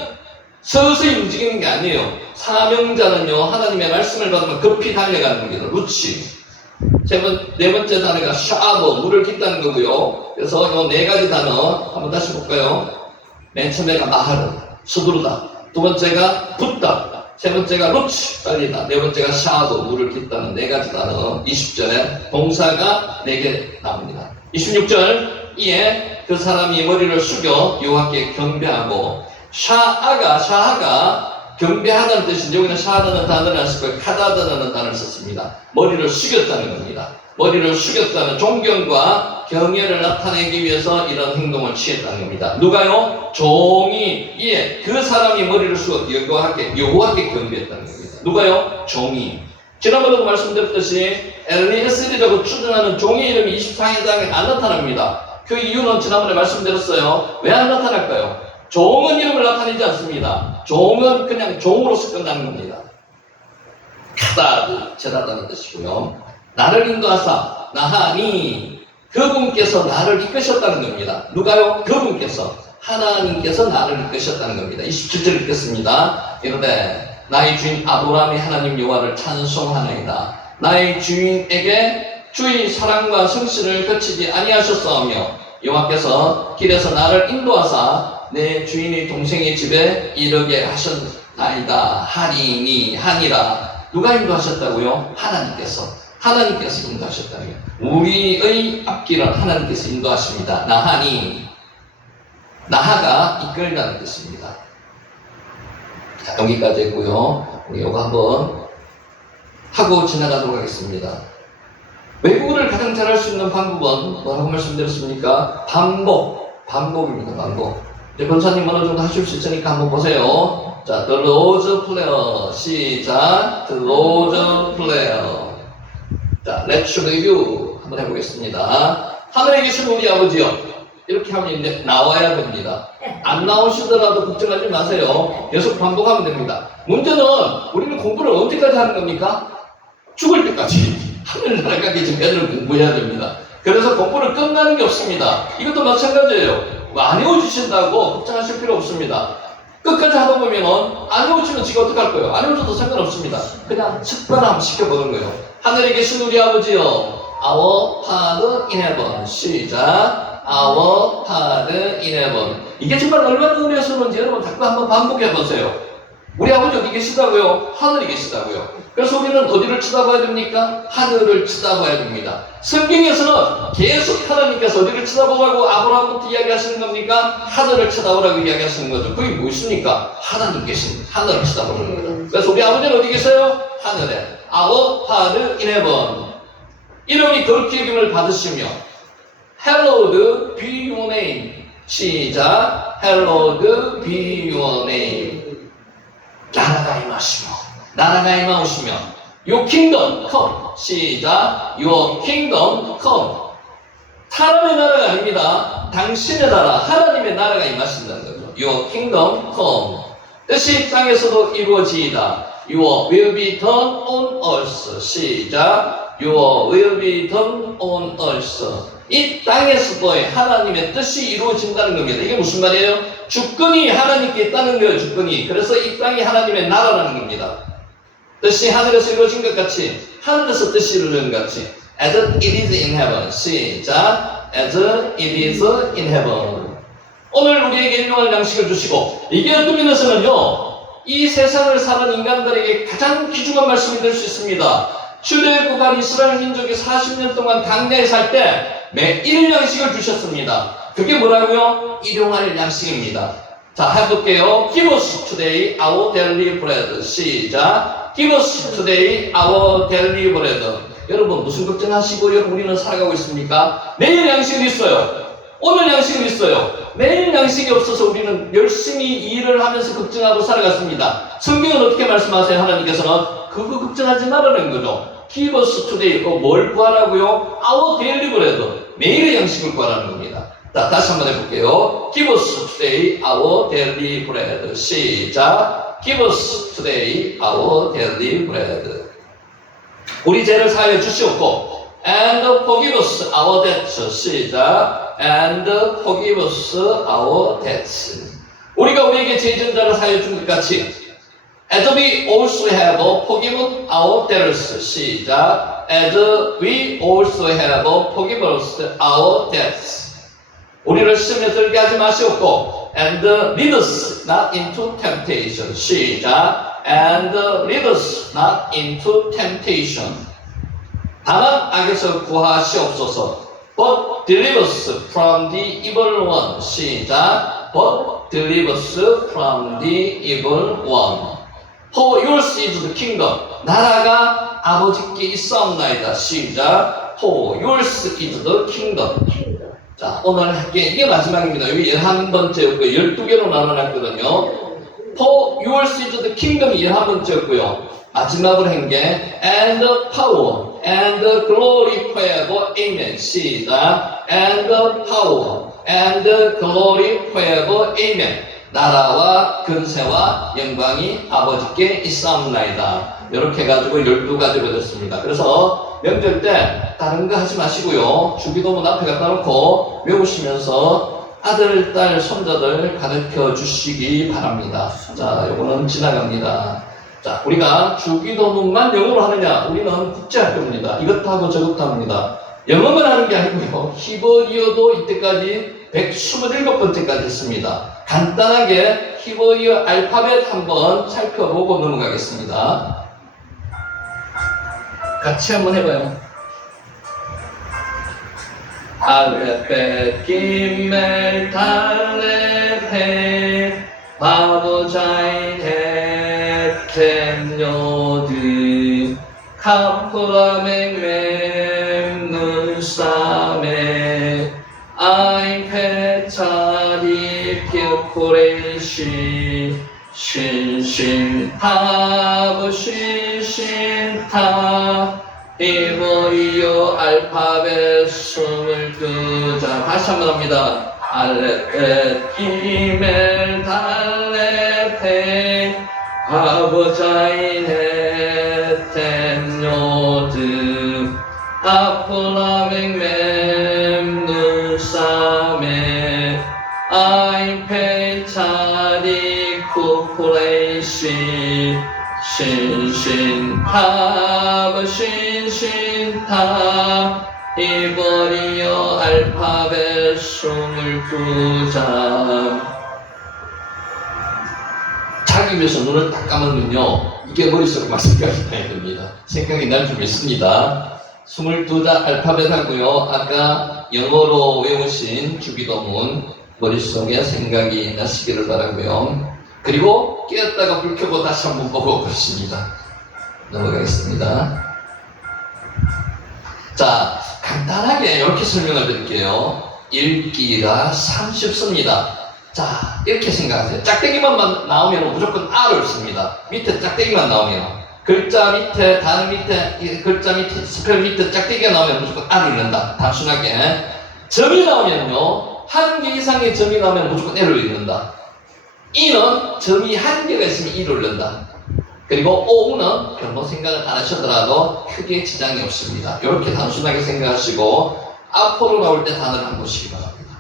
서서히 움직이는 게 아니에요. 사명자는요. 하나님의 말씀을 받으면 급히 달려가는 겁니다. 루치. 네 번째 단어가 샤브, 물을 깃다는 거고요. 그래서 이 4가지 단어 한번 다시 볼까요? 맨 처음에가 마하르, 서두르다. 두 번째가 붓다. 세 번째가 루치, 빨리다. 네 번째가 샤브, 물을 깃다는 4가지 단어. 20절에 동사가 4개 나옵니다. 26절, 이에 그 사람이 머리를 숙여 여호와께 경배하고 샤하가 경배하다는 뜻인데 여기는 샤하다는 단어를 안 쓰고 카다다라는 단어를 썼습니다. 머리를 숙였다는 겁니다. 머리를 숙였다는 존경과 경외를 나타내기 위해서 이런 행동을 취했다는 겁니다. 누가요? 종이 이에 그 사람이 머리를 숙여 여호와께 경배했다는 겁니다. 누가요? 종이. 지난번에도 말씀드렸듯이 엘리에셀이라고 추정하는 종의 이름이 24장에 안 나타납니다. 그 이유는 지난번에 말씀드렸어요. 왜 안 나타날까요? 종은 이름을 나타내지 않습니다. 종은 그냥 종으로서 끝나는 겁니다. 카다드, 제라다는 뜻이고요. 나를 인도하사 나하니 그분께서 나를 이끄셨다는 겁니다. 누가요? 그분께서 하나님께서 나를 이끄셨다는 겁니다. 27절 읽겠습니다. 이르되 나의 주인 아브라함의 하나님 여호와를 찬송하나이다. 나의 주인에게 주의 사랑과 성실을 거치지 아니하셨사오며 여호와께서 길에서 나를 인도하사 내 주인의 동생의 집에 이르게 하셨나이다. 하리니 하니라. 누가 인도하셨다고요? 하나님께서 인도하셨다는 거예요. 우리의 앞길은 하나님께서 인도하십니다. 나하니, 나하가 이끌다는 뜻입니다. 자, 여기까지 했고요. 우리 이거 한번 하고 지나가도록 하겠습니다. 외국어를 가장 잘할 수 있는 방법은 뭐라고 말씀드렸습니까? 반복입니다. 반복. 이제 권사님 어느 정도 하실 수 있으니까 한번 보세요. 자, the Lord's Prayer. 시작. The Lord's Prayer. 자, let's review. 한번 해보겠습니다. 하늘에 계신 우리 아버지요. 이렇게 하면 이제 나와야 됩니다. 안 나오시더라도 걱정하지 마세요. 계속 반복하면 됩니다. 문제는 우리는 공부를 언제까지 하는 겁니까? 죽을 때까지. 하늘나라까지 지금까지는 공부해야 됩니다. 그래서 공부를 끝나는 게 없습니다. 이것도 마찬가지예요. 안 외워주신다고 걱정하실 필요 없습니다. 끝까지 하다 보면은 안 외워주면 지금 어떡할 거예요? 안 외워줘도 상관없습니다. 그냥 습관 한번 시켜보는 거예요. 하늘에 계신 우리 아버지요. Our Father in Heaven. 시작. Our Father in Heaven. 이게 정말 얼마나 은혜여서 그런지 여러분 자꾸 한번 반복해보세요. 우리 아버지 어디 계시다고요? 하늘에 계시다고요. 그래서 우리는 어디를 쳐다봐야 됩니까? 하늘을 쳐다봐야 됩니다. 성경에서는 계속 하나님께서 어디를 쳐다보라고 아브라함부터 이야기하시는 겁니까? 하늘을 쳐다보라고 이야기하시는 거죠. 그게 무엇입니까? 하나님 계신 하늘을 쳐다보는 겁니다. 그래서 우리 아버지는 어디 계세요? 하늘에. Our Father in Heaven. 이름이 거룩히 여김을 받으시며 Hallowed be your name. 시작. Hallowed be your name. 나라가 임하시며 나라가 임하오시며 Your kingdom come. 시작. Your kingdom come. 사람의 나라가 아닙니다. 당신의 나라, 하나님의 나라가 임하신다는 거죠. Your kingdom come. 뜻이 땅에서도 이루어지이다. Your will be done on earth. 시작. Your will be done on earth. 이 땅에서도의 하나님의 뜻이 이루어진다는 겁니다. 이게 무슨 말이에요? 주권이 하나님께 있다는 거예요. 주권이. 그래서 이 땅이 하나님의 나라라는 겁니다. 뜻이 하늘에서 이루어진 것 같이, 하늘에서 뜻이 이루어진 것 같이. As it is in heaven. 시작. As it is in heaven. 오늘 우리에게 일용할 양식을 주시고, 이게 어떤 면에서는요, 이 세상을 사는 인간들에게 가장 귀중한 말씀이 될 수 있습니다. 출애굽한 이스라엘 민족이 40년 동안 광야에 살 때 매일 양식을 주셨습니다. 그게 뭐라고요? 일용할 양식입니다. 자, 해볼게요. Give us today our daily bread. 시작. Give us today our daily bread. 여러분 무슨 걱정하시고 우리는 살아가고 있습니까? 내일 양식은 있어요. 오늘 양식은 있어요. 내일 양식이 없어서 우리는 열심히 일을 하면서 걱정하고 살아갔습니다. 성경은 어떻게 말씀하세요? 하나님께서는 그거 걱정하지 말라는 거죠. Give us today. 뭘 구하라고요? Our daily bread. 매일의 양식을 구하라는 겁니다. 자, 다시 한번 해볼게요. Give us today our daily bread. 시작. Give us today our daily bread. 우리 죄를 사하여 주시옵고 and forgive us our debts. 시작. And forgive us our debts. 우리가 우리에게 죄진 자를 사하여 준 것 같이 as we also have forgiven our debtors. 시작. As we also have forgiven our debts. 우리를 시험에 들게 하지 마시옵고 and lead us not into temptation. 시작. And lead us not into temptation. 다만 악에서 구하시옵소서. But deliver us from the evil one. 시작. But deliver us from the evil one. For yours is the kingdom. 나라가 아버지께 있사옵나이다. 시작. For yours is the kingdom. 자, 오늘 할게 이게 마지막입니다. 여기 11번째였고요. 12개로 나눠놨거든요. For yours is the kingdom이 11번째였고요. 마지막으로 한 게 and power and glory forever. Amen. 시작. and power and glory forever. Amen. 나라와 근세와 영광이 아버지께 있사옵나이다. 이렇게 해가지고 12가지로 됐습니다. 그래서 명절 때 다른 거 하지 마시고요. 주기도문 앞에 갖다 놓고 외우시면서 아들, 딸, 손자들 가르쳐 주시기 바랍니다. 자, 요거는 지나갑니다. 자, 우리가 주기도문만 영어로 하느냐? 우리는 국제학교입니다. 이것도 하고 저것도 합니다. 영어만 하는 게 아니고요. 히브리어도 이때까지 127번째까지 했습니다. 간단하게 히브리어 알파벳 한번 살펴보고 넘어가겠습니다. 같이 한번 해봐요. 알레벳 기멜 달레 해 바보 자이 해 텐녀드 카프라맹맹 눈싸매 아이페차리 피어코레시 신신하부 신신타 이버이요 알파벳 22자 다시 한번 합니다. 알레벳 이멜 달레페 아버자이네 텐요드 아프라맹맹 눈싸매 아이페차리 쿠쿠레이시 신신하부 신신타 이버리어 알파벳 22장 자기 위해서 눈을 딱 감으면요 이게 머릿속에 막 생각이 나야 됩니다. 생각이 날 좀 있습니다. 22자 알파벳 하고요 아까 영어로 외우신 주기도문 머릿속에 생각이 나시기를 바라고요. 그리고 깨었다가 불 켜고 다시 한번 보고 그렇습니다. 넘어가겠습니다. 자, 간단하게 이렇게 설명을 드릴게요. 읽기가 30습니다. 자, 이렇게 생각하세요. 짝대기만 나오면 무조건 R을 씁니다. 밑에 짝대기만 나오면. 글자 밑에, 단어 밑에, 글자 밑에, 스펠 밑에 짝대기가 나오면 무조건 R을 넣는다. 단순하게. 점이 나오면요. 한 개 이상의 점이 나오면 무조건 L을 읽는다. 이는 점이 한 개가 있으면 E를 넣는다. 그리고 오우는 별로 생각을 안 하시더라도 크게 지장이 없습니다. 이렇게 단순하게 생각하시고 앞으로 나올 때 단어를 한 보시기 바랍니다.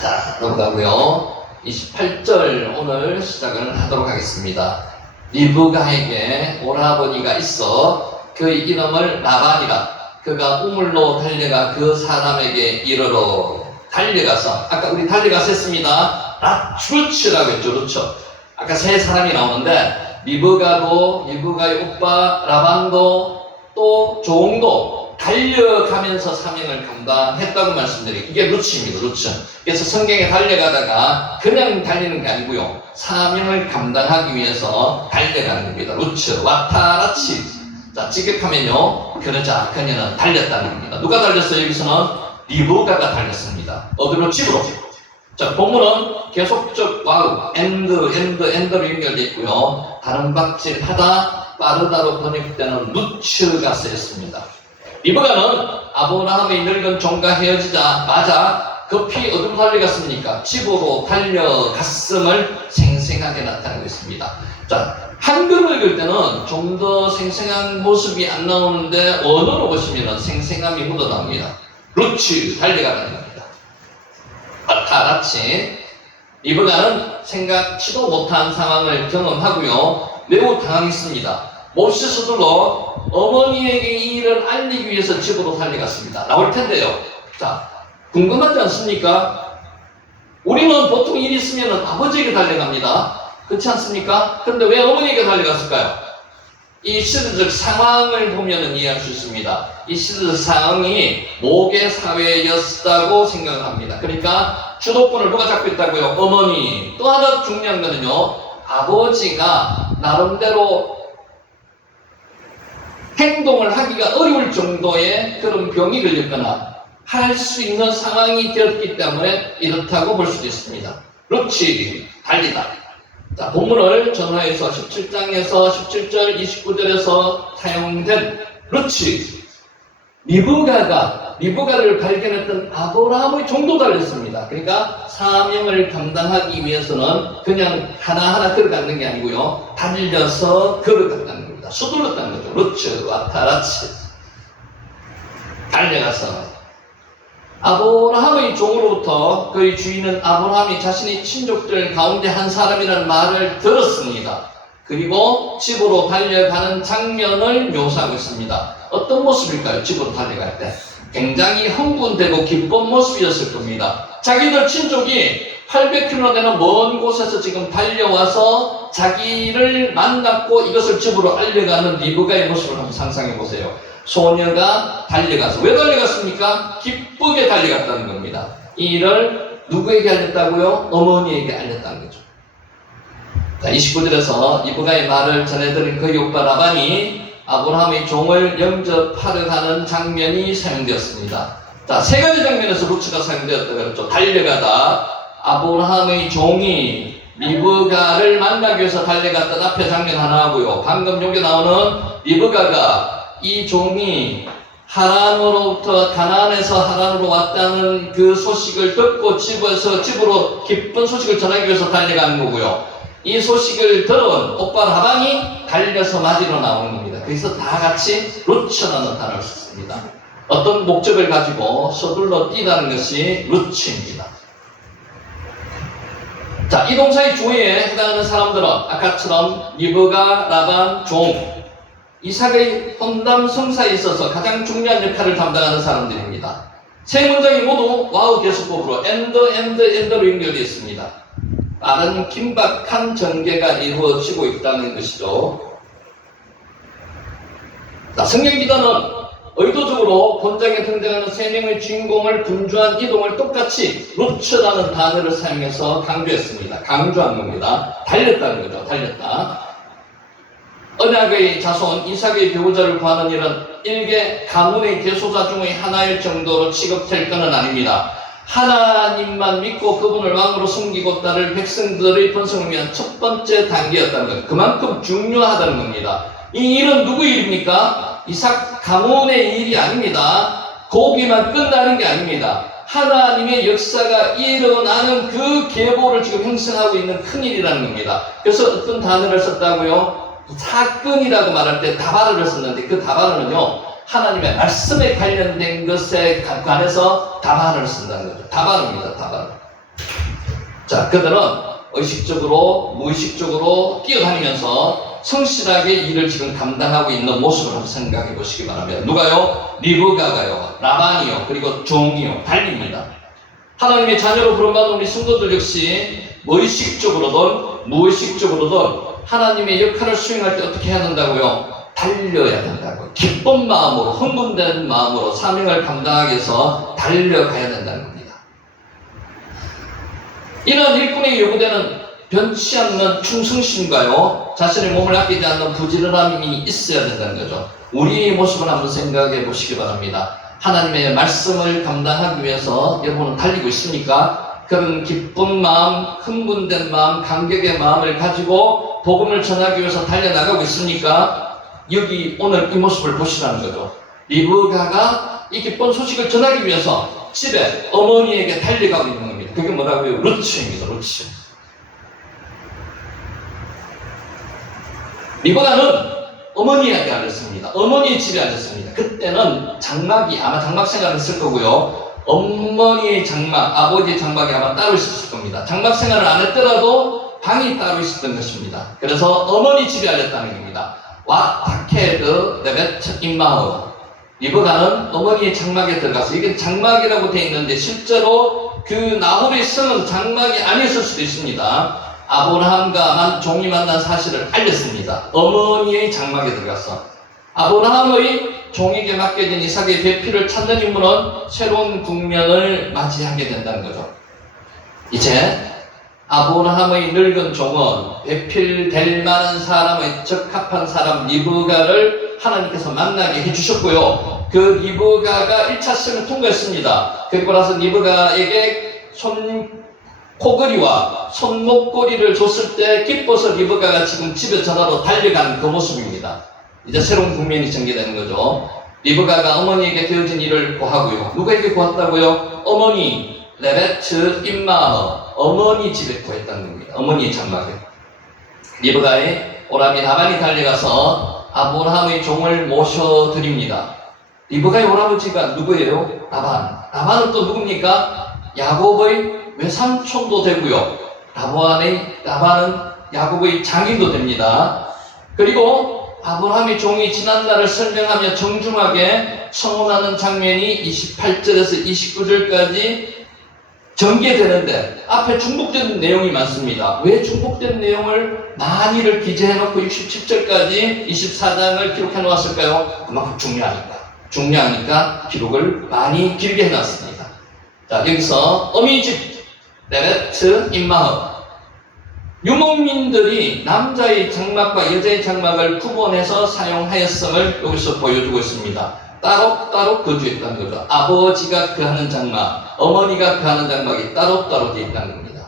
자, 넘어가고요. 28절 오늘 시작을 하도록 하겠습니다. 리브가에게 오라버니가 있어 그의 이름을 라반이라 그가 우물로 달려가 그 사람에게 이르러 달려가서 아까 우리 달려가서 했습니다. 라추르츠라고 했죠. 그렇죠. 아까 세 사람이 나오는데 리브가의 오빠 라반도 또 종도 달려가면서 사명을 감당했다고 말씀드려요. 이게 루츠입니다. 루츠. 그래서 성경에 달려가다가 그냥 달리는 게 아니고요. 사명을 감당하기 위해서 달려가는 겁니다. 루츠, 와타라치. 자, 직역하면요. 그러자 그녀는 달렸다는 겁니다. 누가 달렸어요? 여기서는 리브가가 달렸습니다. 어디로? 집으로. 자, 본문은 계속적 와우, 엔드로 연결되어 있고요. 다른 박질 하다, 빠르다로 번역되는 루츠가 쓰였습니다. 리브가는 아브라함의 늙은 종과 헤어지자마자 급히 어디로 달려갔습니까? 집으로 달려갔음을 생생하게 나타내고 있습니다. 자, 한글을 읽을 때는 좀 더 생생한 모습이 안 나오는데 언어로 보시면 생생함이 묻어나옵니다. 루츠, 달려가는 겁니다. 다 같이 리브가는 생각지도 못한 상황을 경험하고요. 매우 당황했습니다. 몹시 서둘러 어머니에게 이 일을 알리기 위해서 집으로 달려갔습니다. 나올 텐데요. 자, 궁금하지 않습니까? 우리는 보통 일이 있으면 아버지에게 달려갑니다. 그렇지 않습니까? 그런데 왜 어머니에게 달려갔을까요? 이 시대적 상황을 보면 이해할 수 있습니다. 이 시대적 상황이 모계 사회였다고 생각을 합니다. 그러니까 주도권을 누가 잡고 있다고요? 어머니. 또 하나 중요한 거는요. 아버지가 나름대로 행동을 하기가 어려울 정도의 그런 병이 걸렸거나 할 수 있는 상황이 되었기 때문에 이렇다고 볼 수도 있습니다. 루치, 달리다. 자, 본문을 전화해서 17장에서 17절, 29절에서 사용된 루치, 리브가를 발견했던 아브라함의 종도 달렸습니다. 그러니까 사명을 감당하기 위해서는 그냥 하나하나 걸어가는 게 아니고요. 달려서 걸어간다는 겁니다. 서둘렀다는 거죠. 루츠, 와타라치. 달려가서 아브라함의 종으로부터 그의 주인은 아브라함이 자신의 친족들 가운데 한 사람이라는 말을 들었습니다. 그리고 집으로 달려가는 장면을 묘사하고 있습니다. 어떤 모습일까요? 집으로 달려갈 때 굉장히 흥분되고 기쁜 모습이었을 겁니다. 자기들 친족이 800km 되는 먼 곳에서 지금 달려와서 자기를 만났고 이것을 집으로 알려가는 리브가의 모습을 한번 상상해 보세요. 소녀가 달려가서 왜 달려갔습니까? 기쁘게 달려갔다는 겁니다. 이 일을 누구에게 알렸다고요? 어머니에게 알렸다는 거죠. 자, 29절에서 리브가의 말을 전해들은 그의 오빠 라반이 아브라함의 종을 영접하려 가는 장면이 사용되었습니다. 자, 세 가지 장면에서 루츠가 사용되었다 그랬죠. 달려가다, 아브라함의 종이 리브가를 만나기 위해서 달려갔던 앞에 장면 하나 하고요. 방금 여기 나오는 리브가가 이 종이 하란으로부터 가나안에서 하란으로 왔다는 그 소식을 듣고 집으로 기쁜 소식을 전하기 위해서 달려가는 거고요. 이 소식을 들은 오빠 라반이 달려서 맞으러 나오는 겁니다. 그래서 다 같이 루츠라는 단어를 썼습니다. 어떤 목적을 가지고 서둘러 뛰다는 것이 루츠입니다. 자, 이 동사의 주어에 해당하는 사람들은 아까처럼 리브가, 라반, 종, 이삭의 혼담 성사에 있어서 가장 중요한 역할을 담당하는 사람들입니다. 세 문장이 모두 와우 계속법으로 엔더로 연결되어 있습니다. 빠른 긴박한 전개가 이루어지고 있다는 것이죠. 자, 성경 기자는 의도적으로 본장에 등장하는 세 명의 주인공을 분주한 이동을 똑같이 루츠라는 단어를 사용해서 강조했습니다. 강조한 겁니다. 달렸다는 거죠. 달렸다. 언약의 자손 이삭의 배우자를 구하는 일은 일개 가문의 대소자 중의 하나일 정도로 취급될 것은 아닙니다. 하나님만 믿고 그분을 왕으로 섬기고 따를 백성들의 번성을 위한 첫 번째 단계였다는 것. 그만큼 중요하다는 겁니다. 이 일은 누구의 일입니까? 이삭 가문의 일이 아닙니다. 거기만 끝나는 게 아닙니다. 하나님의 역사가 일어나는 그 계보를 지금 형성하고 있는 큰 일이라는 겁니다. 그래서 어떤 단어를 썼다고요? 사건이라고 말할 때 다발어를 썼는데 그 다발어는요, 하나님의 말씀에 관련된 것에 관해서 다발어를 쓴다는 거죠. 다발어입니다. 다발어. 자, 그들은 의식적으로 무의식적으로 뛰어다니면서 성실하게 일을 지금 감당하고 있는 모습을 한번 생각해 보시기 바랍니다. 누가요? 리브가가요, 라반이요, 그리고 종이요, 달립니다. 하나님의 자녀로 부름받은 우리 성도들 역시 의식적으로든 무의식적으로든 하나님의 역할을 수행할 때 어떻게 해야 된다고요? 달려야 된다고요. 기쁜 마음으로, 흥분된 마음으로 사명을 감당하기 위해서 달려가야 된다는 겁니다. 이런 일꾼에게 요구되는 변치 않는 충성심과요, 자신의 몸을 아끼지 않는 부지런함이 있어야 된다는 거죠. 우리의 모습을 한번 생각해 보시기 바랍니다. 하나님의 말씀을 감당하기 위해서 여러분은 달리고 있습니까? 그런 기쁜 마음, 흥분된 마음, 감격의 마음을 가지고 복음을 전하기 위해서 달려나가고 있습니까? 여기 오늘 이 모습을 보시라는 거죠. 리브가가 이 기쁜 소식을 전하기 위해서 집에 어머니에게 달려가고 있는 겁니다. 그게 뭐라고요? 루츠입니다. 루츠. 리브가는 어머니에게 앉았습니다. 어머니의 집에 앉았습니다. 그때는 장막이 아마 장막 생활을 했을 거고요. 어머니의 장막, 아버지의 장막이 아마 따로 있었을 겁니다. 장막 생활을 안 했더라도 방이 따로 있었던 것입니다. 그래서 어머니 집에 앉았다는 겁니다. 와 타케드 레베트 임마흐. 리브가는 어머니의 장막에 들어가서, 이게 장막이라고 되어 있는데 실제로 그 나홀의 성은 장막이 아니었을 수도 있습니다. 아브라함과 종이 만난 사실을 알렸습니다. 어머니의 장막에 들어가서 아브라함의 종에게 맡겨진 이삭의 배필을 찾는 인물은 새로운 국면을 맞이하게 된다는 거죠. 이제 아브라함의 늙은 종은 배필될 만한 사람의 적합한 사람 리브가를 하나님께서 만나게 해주셨고요. 그 리브가가 1차 시험을 통과했습니다. 그리고 나서 리브가에게 코걸이와 손목걸이를 줬을 때 기뻐서 리브가가 지금 집에 전화로 달려가는 그 모습입니다. 이제 새로운 국면이 전개되는 거죠. 리브가가 어머니에게 되어진 일을 구하고요. 누구에게 구했다고요? 어머니 레베트 임마흐, 어머니 집에 구했다는 겁니다. 어머니의 장막에. 리브가의 오라비 라반이 달려가서 아브라함의 종을 모셔드립니다. 리브가의 오라버지가 누구예요? 라반. 라반은 또 누굽니까? 야곱의 외삼촌도 되고요. 라반은 야곱의 장인도 됩니다. 그리고 아브라함의 종이 지난날을 설명하며 정중하게 청혼하는 장면이 28절에서 29절까지 전개되는데 앞에 중복된 내용이 많습니다. 왜 중복된 내용을 많이를 기재해놓고 67절까지 24장을 기록해 놓았을까요? 그만큼 중요하니까 기록을 많이 길게 해놨습니다. 자, 여기서 어미 집 레베트 임마흐, 유목민들이 남자의 장막과 여자의 장막을 구분해서 사용하였음을 여기서 보여주고 있습니다. 따로따로 거주했다는 거죠. 아버지가 거하는 장막, 어머니가 거하는 장막이 따로따로 되어 있다는 겁니다.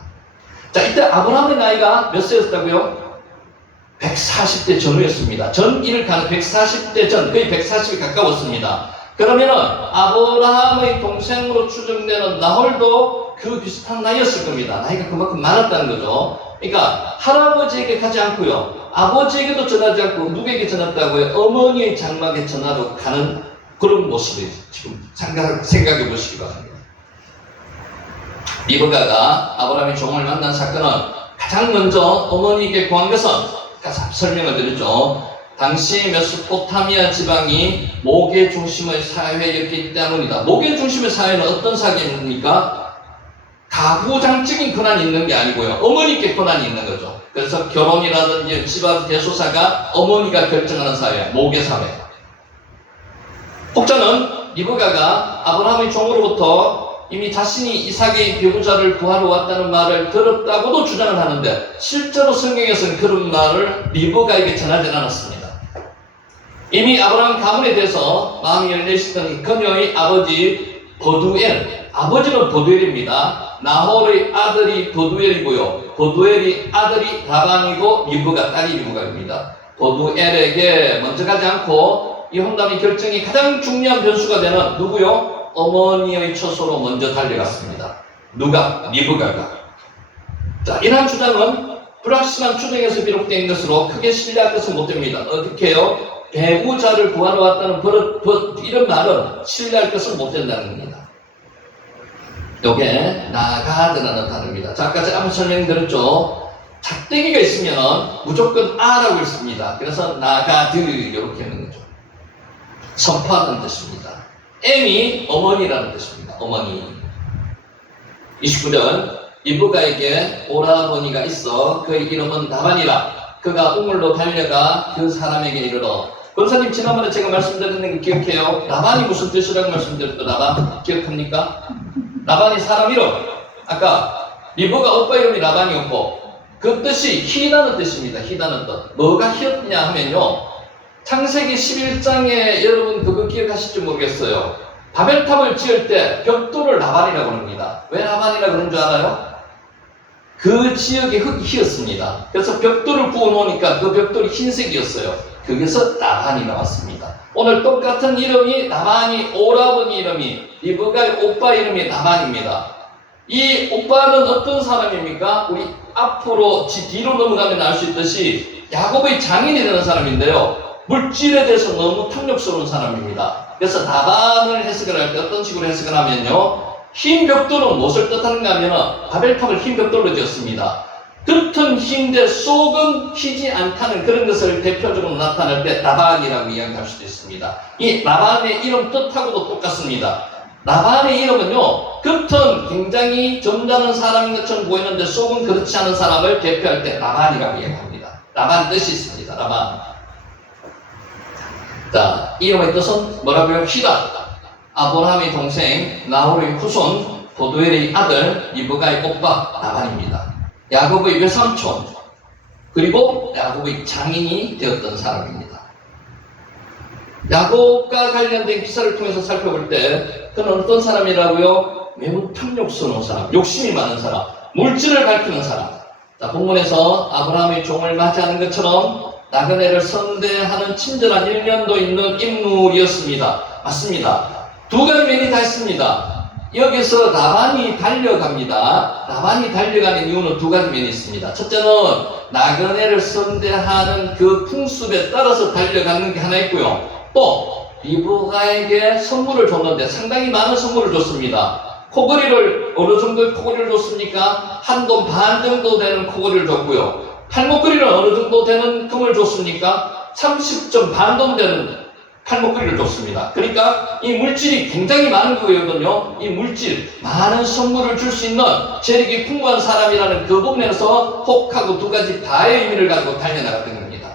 자, 이때 아브라함의 나이가 몇 세였다고요? 140대 전후였습니다. 전일을 가는 140대 전, 거의 140이 가까웠습니다. 그러면은 아브라함의 동생으로 추정되는 나홀도 그 비슷한 나이였을 겁니다. 나이가 그만큼 많았다는 거죠. 그러니까 할아버지에게 가지 않고요, 아버지에게도 전하지 않고 누구에게 전했다고요? 어머니의 장막에 전하러 가는 그런 모습을 지금 생각해 보시기 바랍니다. 리브가가 아브라함의 종을 만난 사건은 가장 먼저 어머니에게 구한 것은 아까 설명을 드렸죠. 당시 메소포타미아 지방이 목의 중심의 사회였기 때문이다. 목의 중심의 사회는 어떤 사회입니까? 가부장적인 권한이 있는 게 아니고요, 어머니께 권한이 있는 거죠. 그래서 결혼이라든지 집안 대소사가 어머니가 결정하는 사회, 목의 사회. 혹자는 리브가가 아브라함의 종으로부터 이미 자신이 이삭의 배우자를 구하러 왔다는 말을 들었다고도 주장을 하는데, 실제로 성경에서는 그런 말을 리브가에게 전하지 않았습니다. 이미 아브라함 가문에 대해서 마음이 열려있었던 그녀의 아버지 버두엘, 아버지는 버두엘입니다. 나홀의 아들이 버두엘이고요, 버두엘이 아들이 라반이고 리브가 딸이 리브가입니다. 버두엘에게 먼저 가지 않고 이 혼담의 결정이 가장 중요한 변수가 되는 누구요? 어머니의 처소로 먼저 달려갔습니다. 누가? 리브가가. 자, 이러한 주장은 불확실한 추정에서 비롯된 것으로 크게 신뢰할 것은 못됩니다. 어떻게 해요? 배우자를 구하러 왔다는 이런 말은 신뢰할 것은 못된다는 겁니다. 요게 나가드라는 단어입니다. 자, 아까 제가 한번 설명드렸죠. 작대기가 있으면 무조건 아라고 있습니다. 그래서 나가드 이렇게 하는 거죠. 선포하는 뜻입니다. M이 어머니라는 뜻입니다. 어머니. 29절, 리브가에게 오라버니가 있어 그의 이름은 나반이라. 그가 우물로 달려가 그 사람에게 이르러. 권사님, 지난번에 제가 말씀드렸는 거 기억해요? 라반이 무슨 뜻이라고 말씀드렸죠? 라반 기억합니까? 라반이 사람 이름. 아까 리브가 오빠 이름이 라반이었고, 그 뜻이 희라는 뜻입니다. 희라는 뜻. 뭐가 희였냐 하면요, 창세기 11장에 여러분 그거 기억하실지 모르겠어요. 바벨탑을 지을 때 벽돌을 라반이라고 합니다. 왜 라반이라고 그런 줄 알아요? 그 지역의 흙이 희였습니다. 그래서 벽돌을 부어놓으니까 그 벽돌이 흰색이었어요. 거기서 라반이 나왔습니다. 오늘 똑같은 이름이 라반이, 오라버니 이름이, 리브가의 오빠 이름이 라반입니다. 이 오빠는 어떤 사람입니까? 우리 앞으로 뒤로 넘어가면 알 수 있듯이 야곱의 장인이 되는 사람인데요, 물질에 대해서 너무 탐욕스러운 사람입니다. 그래서 라반을 해석을 할 때 어떤 식으로 해석을 하면요, 흰 벽돌은 무엇을 뜻하는가 하면 바벨탑을 흰 벽돌로 지었습니다. 겉은 흰데 속은 희지 않다는 그런 것을 대표적으로 나타낼 때 라반이라고 이야기할 수도 있습니다. 이 라반의 이름 뜻하고도 똑같습니다. 라반의 이름은요, 겉은 굉장히 점잖은 사람인 것처럼 보이는데 속은 그렇지 않은 사람을 대표할 때 라반이라고 이야기합니다. 라반 뜻이 있습니다. 라반. 자, 이름의 뜻은 뭐라고요? 희다. 아브라함의 동생, 나홀의 후손, 보두엘의 아들, 리브가의 오빠 라반입니다. 야곱의 외삼촌, 그리고 야곱의 장인이 되었던 사람입니다. 야곱과 관련된 기사를 통해서 살펴볼 때 그는 어떤 사람이라고요? 매우 탐욕스러운 사람, 욕심이 많은 사람, 물질을 밝히는 사람. 자, 본문에서 아브라함의 종을 맞이하는 것처럼 나그네를 선대하는 친절한 일면도 있는 인물이었습니다. 맞습니다. 두 가지 면이 다 있습니다. 여기서 라반이 달려갑니다. 라반이 달려가는 이유는 두 가지 면이 있습니다. 첫째는 나그네를 선대하는 그 풍습에 따라서 달려가는 게 하나 있고요. 또 리브가에게 선물을 줬는데 상당히 많은 선물을 줬습니다. 코걸이를 어느 정도의 코걸이를 줬습니까? 한 돈 반 정도 되는 코걸이를 줬고요. 팔목걸이는 어느 정도 되는 금을 줬습니까? 30점 반 돈 되는 팔목걸이를 줬습니다. 그러니까 이 물질이 굉장히 많은 거거든요. 이 물질, 많은 선물을 줄 수 있는 재력이 풍부한 사람이라는 그 부분에서 혹하고 두 가지 다의 의미를 가지고 달려나갔던 겁니다.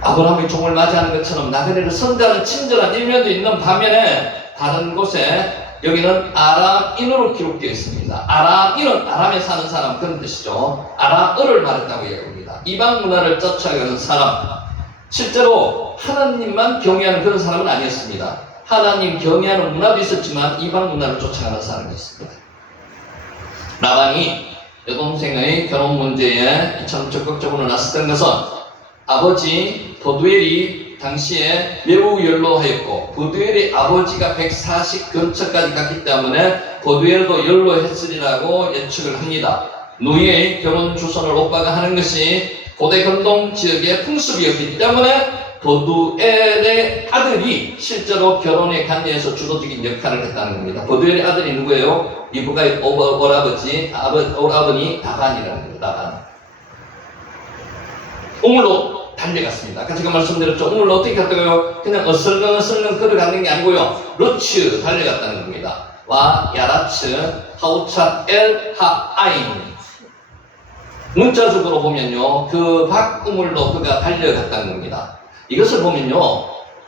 아브라함의 종을 맞이하는 것처럼 나그네를 선대하는 친절한 일면도 있는 반면에 다른 곳에 여기는 아람인으로 기록되어 있습니다. 아람인은 아람에 사는 사람 그런 뜻이죠. 아람어를 말했다고 이야기합니다. 이방 문화를 쫓아가는 사람, 실제로 하나님만 경외하는 그런 사람은 아니었습니다. 하나님 경외하는 문화도 있었지만 이방 문화를 쫓아가는 사람이었습니다. 라반이 여동생의 결혼 문제에 참 적극적으로 나섰던 것은 아버지 버두엘이 당시에 매우 연로하였고 버두엘의 아버지가 140 근처까지 갔기 때문에 버두엘도 연로했으리라고 예측을 합니다. 누이의 결혼 주선을 오빠가 하는 것이 고대 근동 지역의 풍습이었기 때문에 버두엘의 아들이 실제로 결혼의 관계에서 주도적인 역할을 했다는 겁니다. 버두엘의 아들이 누구예요? 리브가의 오라버니 라반이라는 겁니다. 라반. 우물로 달려갔습니다. 아까 제가 말씀드렸죠. 우물로 어떻게 갔다고요? 그냥 어슬렁어슬렁 걸어가는 게 아니고요. 루츠 달려갔다는 겁니다. 와 야라츠 하우차 엘 하아인. 문자적으로 보면요, 그 밖우물로 그가 달려갔다는 겁니다. 이것을 보면요,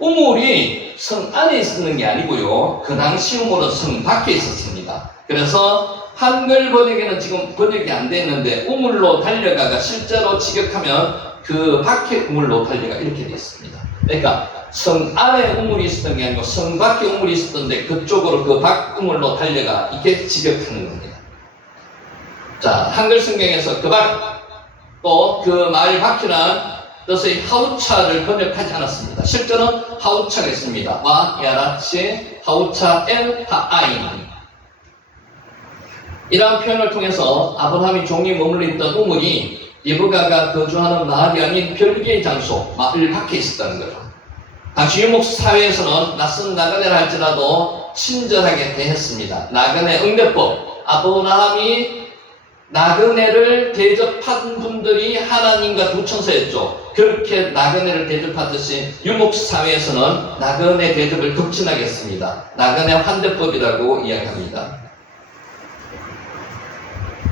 우물이 성 안에 있었는 게 아니고요, 그 당시 우물은 성 밖에 있었습니다. 그래서 한글 번역에는 지금 번역이 안 돼 있는데 우물로 달려가가 실제로 직역하면 그 밖에 우물로 달려가 이렇게 되어 있습니다. 그러니까 성 안에 우물이 있었던 게 아니고 성 밖에 우물이 있었던데 그쪽으로 그 밖우물로 달려가 이렇게 직역하는 겁니다. 자, 한글 성경에서 그 밖, 또 그 말 밖이란 뜻의 하우차를 번역하지 않았습니다. 실제는 하우차가 있습니다. 와, 야라치, 하우차, 엘, 하아인. 이러한 표현을 통해서 아브라함이 종이 머물러 있던 우물이 리브가가 거주하는 마을이 아닌 별개의 장소, 마을 밖에 있었다는 거죠. 당시 유목 사회에서는 낯선 나그네라 할지라도 친절하게 대했습니다. 나그네 응대법, 아브라함이 나그네를 대접한 분들이 하나님과 두 천사였죠. 그렇게 나그네를 대접하듯이 유목사회에서는 나그네 대접을 극진하게 했습니다. 나그네 환대법이라고 이야기합니다.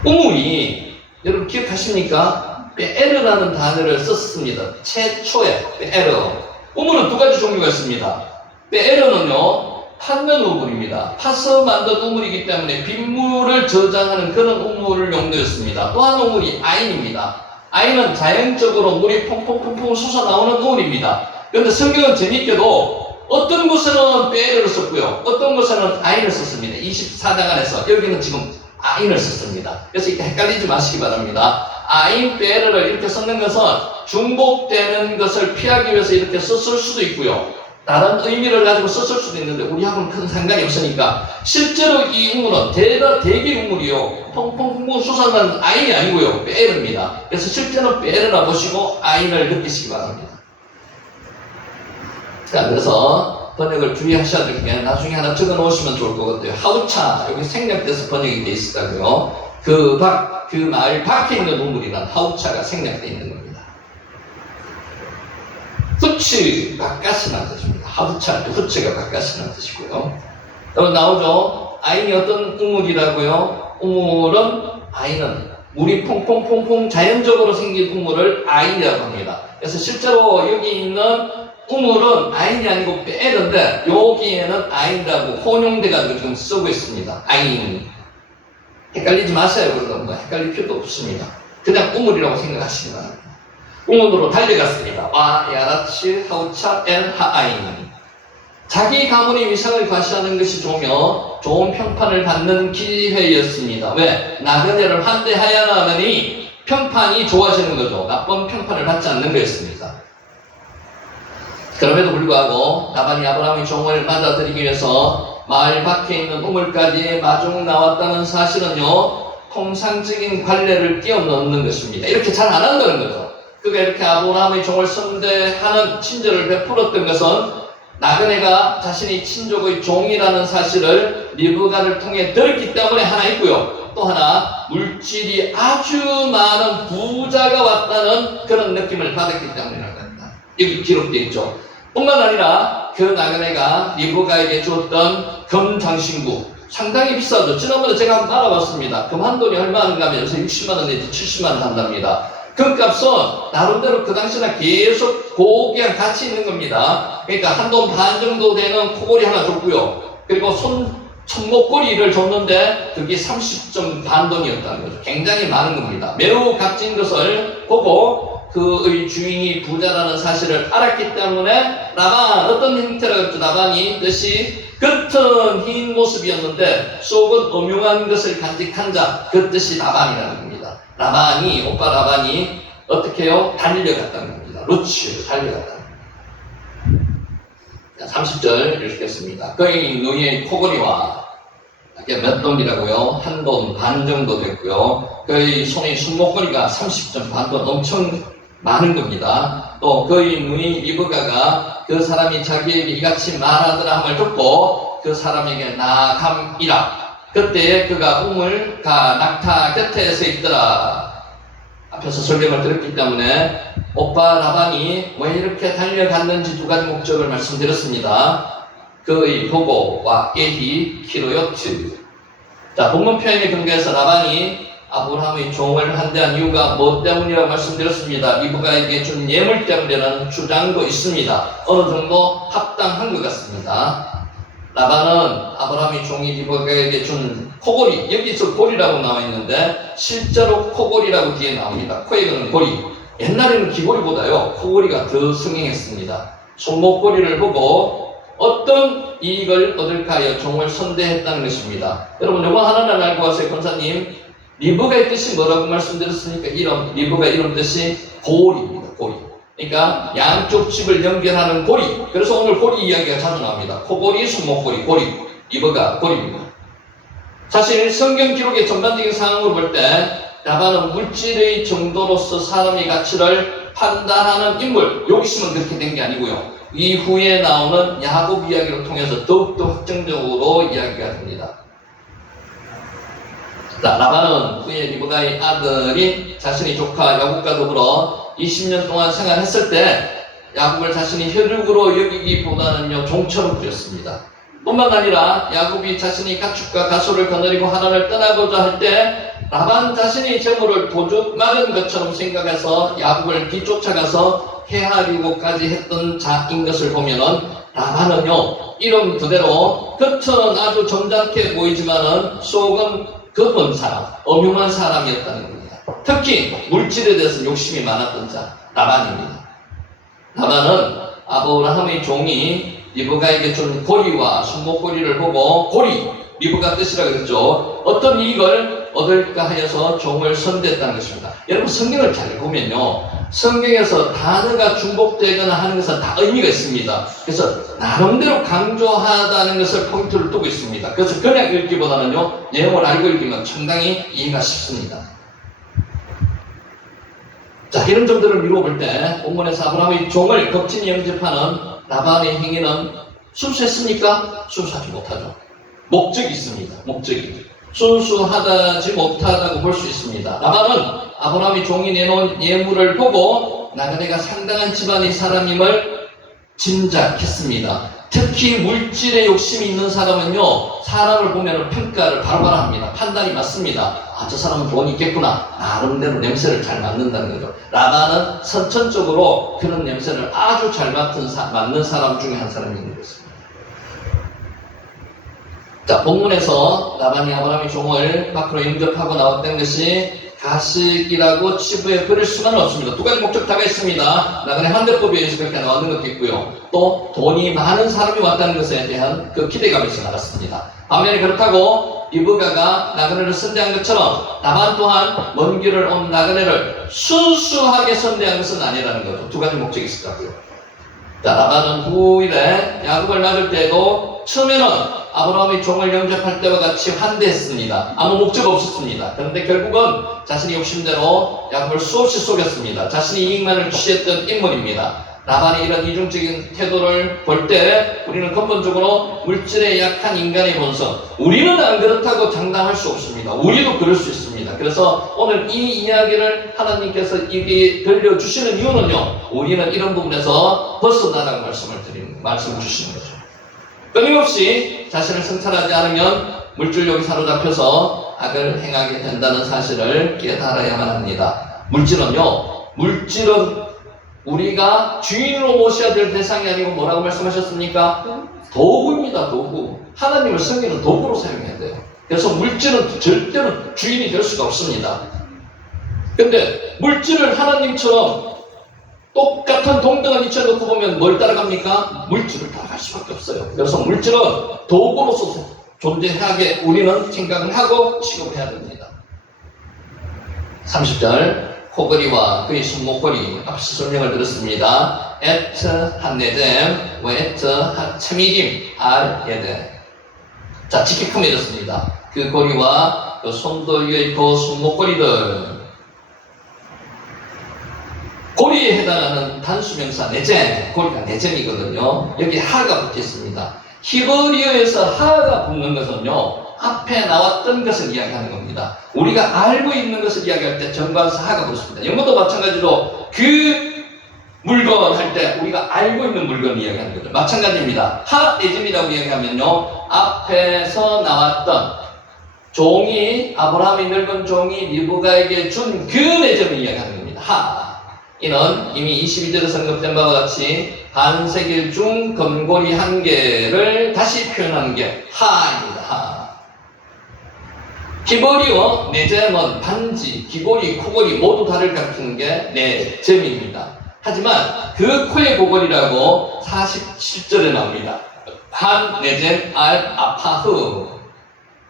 우물이 여러분 기억하십니까? 베에르라는 단어를 썼습니다. 최초에 베에르. 우물은 두 가지 종류가 있습니다. 베에르는요, 팠는 우물입니다. 파서 만든 우물이기 때문에 빗물을 저장하는 그런 우물 용도였습니다. 또 한 우물이 아인입니다. 아인은 자연적으로 물이 퐁퐁퐁퐁 솟아나오는 우물입니다. 그런데 성경은 재밌게도 어떤 곳에는 베에르를 썼고요, 어떤 곳에는 아인을 썼습니다. 24장 안에서 여기는 지금 아인을 썼습니다. 그래서 이렇게 헷갈리지 마시기 바랍니다. 아인, 베에르를 이렇게 썼는 것은 중복되는 것을 피하기 위해서 이렇게 썼을 수도 있고요, 다른 의미를 가지고 썼을 수도 있는데 우리하고는 큰 상관이 없으니까 실제로 이 우물은 대기 우물이요, 펑펑펑 솟아나는 아인이 아니고요, 베에르입니다. 그래서 실제는 베에르라 보시고 아인을 느끼시기 바랍니다. 자, 그래서 번역을 주의하셔야 될 게 나중에 하나 적어 놓으시면 좋을 것 같아요. 하우차, 여기 생략돼서 번역이 돼 있다고요. 그 마을 밖에 있는 우물이란 하우차가 생략되어 있는 겁니다. 후츠, 바깥이라는 뜻입니다. 하우차할 때 후츠가 바깥이라는 뜻이고요. 여러분 나오죠? 아인이 어떤 우물이라고요? 우물은, 아인은 물이 퐁퐁퐁퐁 자연적으로 생긴 우물을 아인이라고 합니다. 그래서 실제로 여기 있는 우물은 아인이 아니고 베에르인데 여기에는 아인이라고 혼용돼가지고 지금 쓰고 있습니다. 아인. 헷갈리지 마세요. 그러다 보면 헷갈릴 필요도 없습니다. 그냥 우물이라고 생각하시기 바랍니다. 우물으로 달려갔습니다. 와 야라치 하우차 엘 하아인. 자기 가문의 위상을 과시하는 것이 좋으며 좋은 평판을 받는 기회였습니다. 왜? 나그네를 환대하야나니 평판이 좋아지는 거죠. 나쁜 평판을 받지 않는 거였습니다. 그럼에도 불구하고 라반이 아브라함의 종을 맞아들이기 위해서 마을 밖에 있는 우물까지 마중 나왔다는 사실은요, 통상적인 관례를 뛰어넘는 것입니다. 이렇게 잘 안 한다는 거죠. 그가 이렇게 아브라함의 종을 선대하는 친절을 베풀었던 것은 나그네가 자신의 친족의 종이라는 사실을 리브가를 통해 들었기 때문에 하나 있고요, 또 하나 물질이 아주 많은 부자가 왔다는 그런 느낌을 받았기 때문이라고 합니다. 여기 기록되어 있죠. 뿐만 아니라 그 나그네가 리브가에게 주었던 금장신구 상당히 비싸죠. 지난번에 제가 한번 알아봤습니다. 금 한 돈이 얼마인가 하면 요새 60만원 내지 70만원 한답니다. 금값은 나름대로 그 당시나 계속 고귀한 가치 있는 겁니다. 그러니까 한 돈 반 정도 되는 코골이 하나 줬고요, 그리고 천목고리를 줬는데 그게 30점 반돈이었다는 거죠. 굉장히 많은 겁니다. 매우 값진 것을 보고 그의 주인이 부자라는 사실을 알았기 때문에 라반, 어떤 형태라고 라반이 뜻이 겉은 흰 모습이었는데 속은 음흉한 것을 간직한 자, 그 뜻이 라반이라는 겁니다. 라반이, 오빠 라반이 어떻게 해요? 달려갔다는 겁니다. 루츠, 달려갔다는 겁니다. 30절 읽겠습니다. 그의 누이의 코골이와 이게 몇 돈이라고요? 한 돈 반 정도 됐고요. 그의 손의 손목걸이가 30점 반돈, 엄청 많은 겁니다. 또 그의 누이 리브가가 그 사람이 자기에게 이같이 말하더라 함을 듣고 그 사람에게 나감이라. 그때 그가 우물가 낙타 곁에 서 있더라. 앞에서 설명을 드렸기 때문에 오빠 라반이 왜 이렇게 달려갔는지 두 가지 목적을 말씀드렸습니다. 그의 보고와 에히 키로요트. 자, 본문 표현에 근거해서 라반이 아브라함의 종을 한대한 이유가 뭐 때문이라고 말씀드렸습니다. 리브가에게 준 예물 때문이라는 주장도 있습니다. 어느 정도 합당한 것 같습니다. 라반은 아브라함의 종이 리브가에게 준 코골이, 여기서 골이라고 나와 있는데 실제로 코골이라고 뒤에 나옵니다. 코에 거는 골이. 옛날에는 귀골이보다요 코골이가 더 승행했습니다. 손목골이를 보고 어떤 이익을 얻을까 하여 종을 선대했다는 것입니다. 여러분 요거 하나는 알고 가세요. 권사님, 리브가의 뜻이 뭐라고 말씀드렸습니까? 리브가 이름 뜻이 고리입니다. 고리. 그러니까 양쪽 집을 연결하는 고리. 그래서 오늘 고리 이야기가 자주 나옵니다. 코골이, 손목골이, 고리. 리브가 고리입니다. 사실 성경 기록의 전반적인 상황을 볼 때 라반은 물질의 정도로서 사람의 가치를 판단하는 인물, 욕심은 그렇게 된 게 아니고요. 이후에 나오는 야곱 이야기를 통해서 더욱더 확정적으로 이야기가 됩니다. 라반은 후에 리브가의 아들인 자신의 조카 야곱과 더불어 20년 동안 생활했을 때 야곱을 자신이 혈육으로 여기기보다는요 종처럼 부렸습니다. 뿐만 아니라 야곱이 자신이 가축과 가소를 거느리고 하나를 떠나고자 할 때 라반 자신이 재물을 도둑 맞은 것처럼 생각해서 야곱을 뒤쫓아가서 해하려고까지 했던 자인 것을 보면은 라반은요 이름 그대로 겉은 아주 점잖게 보이지만은 속은 급은 사람, 엄흉한 사람이었다는 겁니다. 특히 물질에 대해서 욕심이 많았던 자 라반입니다. 라반은 아브라함의 종이 리브가에게 준 고리와 손목고리를 보고 고리, 리브가 뜻이라고 그랬죠. 어떤 이익을 얻을까 하여서 종을 선대했다는 것입니다. 여러분 성경을 잘 보면요 성경에서 단어가 중복되거나 하는 것은 다 의미가 있습니다. 그래서 나름대로 강조하다는 것을 포인트를 두고 있습니다. 그래서 그냥 읽기보다는요 내용을 알고 읽으면 상당히 이해가 쉽습니다. 자, 이런 점들을 미루어볼 때 본문에서 아브라함의 종을 겁진히 영접하는 라반의 행위는 순수했습니까? 순수하지 못하죠. 목적이 있습니다. 목적이. 순수하지 못하다고 볼 수 있습니다. 라반은 아브라함이 종이 내놓은 예물을 보고 나그네가 상당한 집안의 사람임을 짐작했습니다. 특히 물질에 욕심이 있는 사람은요 사람을 보면 평가를 바로바로 합니다. 판단이 맞습니다. 아, 저 사람은 돈이 있겠구나. 나름대로 냄새를 잘 맡는다는 거죠. 라반은 선천적으로 그런 냄새를 아주 잘 맡는 사람 중에 한 사람이 있는 것입니다. 자, 본문에서 라반이 아브라함의 종을 밖으로 영접하고 나왔던 것이 가식이라고 치부해 버릴 수는 없습니다. 두 가지 목적 다가 있습니다. 나그네 환대법에 의해서 그렇게 나왔는 것도 있고요. 또 돈이 많은 사람이 왔다는 것에 대한 그 기대감에서 나갔습니다. 반면에 그렇다고 리브가가 나그네를 선대한 것처럼 라반 또한 먼 길을 온 나그네를 순수하게 선대한 것은 아니라는 거죠. 두 가지 목적이 있을 것 같고요. 자, 라반은 후일에 야곱을 맞을 때도 처음에는 아브라함의 종을 영접할 때와 같이 환대했습니다. 아무 목적 없었습니다. 그런데 결국은 자신의 욕심대로 야곱을 수없이 속였습니다. 자신이 이익만을 취했던 인물입니다. 라반의 이런 이중적인 태도를 볼 때 우리는 근본적으로 물질에 약한 인간의 본성, 우리는 안 그렇다고 장담할 수 없습니다. 우리도 그럴 수 있습니다. 그래서 오늘 이 이야기를 하나님께서 이게 들려주시는 이유는요, 우리는 이런 부분에서 벗어나라고 말씀을 주시는 거죠. 끊임없이 자신을 성찰하지 않으면 물질욕에 사로잡혀서 악을 행하게 된다는 사실을 깨달아야만 합니다. 물질은 우리가 주인으로 모셔야 될 대상이 아니고 뭐라고 말씀하셨습니까? 도구입니다. 도구. 하나님을 섬기는 도구로 사용해야 돼요. 그래서 물질은 절대로 주인이 될 수가 없습니다. 근데 물질을 하나님처럼 똑같은 동등한 이치에 놓고 보면 뭘 따라갑니까? 물질을 따라갈 수밖에 없어요. 그래서 물질은 도구로서 존재하게 우리는 생각을 하고 취급해야 됩니다. 30절 코걸이와 그의 손목걸이 앞서 설명을 들었습니다. 에트 한네뎀 웨트 한체미김 알 예데. 자, 직격함해졌습니다. 그 고리와 그 손도리의 그 손목걸이들. 고리에 해당하는 단수명사 네젠, 고리가 네젠이거든요. 여기 하가 붙어 있습니다. 히브리어에서 하가 붙는 것은요, 앞에 나왔던 것을 이야기하는 겁니다. 우리가 알고 있는 것을 이야기할 때 정관사 하가 붙습니다. 영어도 마찬가지로 그 물건 할 때 우리가 알고 있는 물건을 이야기하는 거죠. 마찬가지입니다. 하 네젠이라고 이야기하면요, 앞에서 나왔던 종이, 아브라함이 늙은 종이 리브가에게 준 그 네젠을 이야기하는 겁니다. 하. 이는 이미 22절에서 언급된 바와 같이 반세겔 중 금고리 한 개를 다시 표현하는 게 하입니다. 하. 기보리와 네잼은 반지, 귀고리, 코고리 모두 다를 갖추는 게 네잼입니다. 하지만 그 코의 고걸이라고 47절에 나옵니다. 한 네잼 알 아파흐.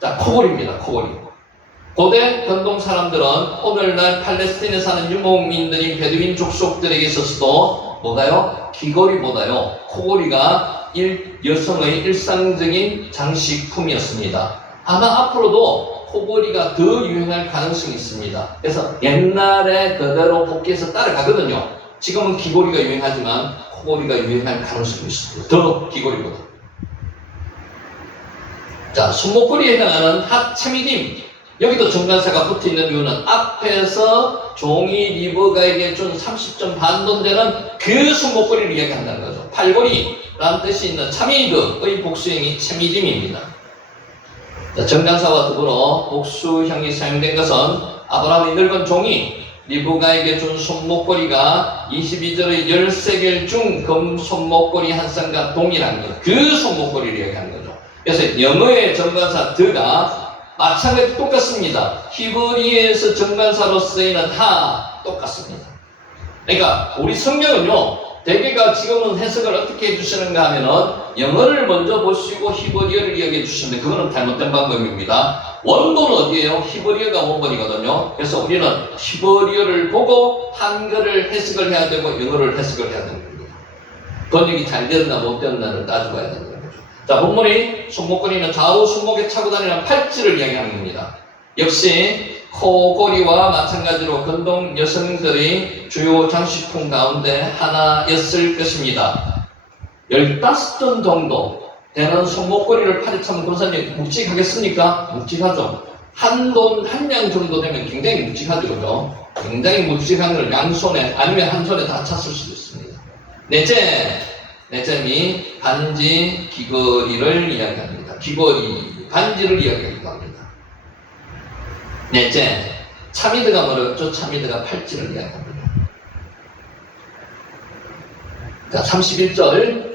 자, 코고리입니다. 코고리. 고대 근동 사람들은 오늘날 팔레스틴에 사는 유목민들인 베두인 족속들에게 있어서도 뭐가요? 귀걸이보다요, 코걸이가 여성의 일상적인 장식품이었습니다. 아마 앞으로도 코걸이가 더 유행할 가능성이 있습니다. 그래서 옛날에 그대로 복귀해서 따라가거든요. 지금은 귀걸이가 유행하지만 코걸이가 유행할 가능성이 있습니다. 더 귀걸이보다. 자, 손목걸이에 해당하는 핫체미님. 여기도 정관사가 붙어 있는 이유는 앞에서 종이 리브가에게 준 30점 반돈 되는 그 손목걸이를 이야기한다는 거죠. 팔걸이라는 뜻이 있는 차미드의 복수형이 체미dim입니다. 정관사와 더불어 복수형이 사용된 것은 아브라함이 늙은 종이 리브가에게 준 손목걸이가 22절의 13개 중 금 손목걸이 한 쌍과 동일한 것. 그 손목걸이를 이야기하는 거죠. 그래서 영어의 정관사 드가 마찬가지 똑같습니다. 히브리에서 정관사로 쓰이는 하 똑같습니다. 그러니까 우리 성경은요, 대개가 지금은 해석을 어떻게 해주시는가 하면은 영어를 먼저 보시고 히브리어를 이야기해 주시는데 그거는 잘못된 방법입니다. 원본은 어디예요? 히브리어가 원본이거든요. 그래서 우리는 히브리어를 보고 한글을 해석을 해야 되고 영어를 해석을 해야 됩니다. 번역이 잘 되었나 못 되었나를 따져봐야 됩니다. 자, 본문이 손목걸이는 좌우 손목에 차고 다니는 팔찌를 이야기하는 겁니다. 역시 코걸이와 마찬가지로 근동 여성들의 주요 장식품 가운데 하나였을 것입니다. 15돈 정도 되는 손목걸이를 팔에 차면 권사님 묵직하겠습니까? 묵직하죠. 한 돈 한 양 정도 되면 굉장히 묵직하죠. 그죠? 굉장히 묵직한 걸 양손에 아니면 한 손에 다 찼을 수도 있습니다. 네잼이 반지, 귀걸이를 이야기합니다. 귀걸이, 반지를 이야기하기도 합니다. 네잼, 차미드가 뭐였죠? 차미드가 팔찌를 이야기합니다. 자, 31절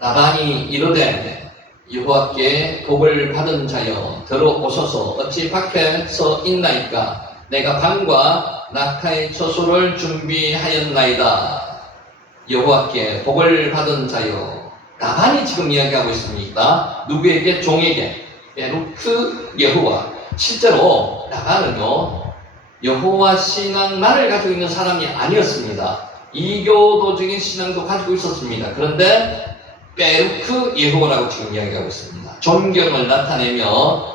라반이 이르되 여호와께 복을 받은 자여 들어오소서 어찌 밖에서 있나이까 내가 방과 낙타의 처소를 준비하였나이다. 여호와께 복을 받은 자여. 라반이 지금 이야기하고 있습니다. 누구에게? 종에게. 베루크 여호와. 실제로 라반은요, 여호와 신앙만을 가지고 있는 사람이 아니었습니다. 이교도적인 신앙도 가지고 있었습니다. 그런데 베루크 여호와라고 지금 이야기하고 있습니다. 존경을 나타내며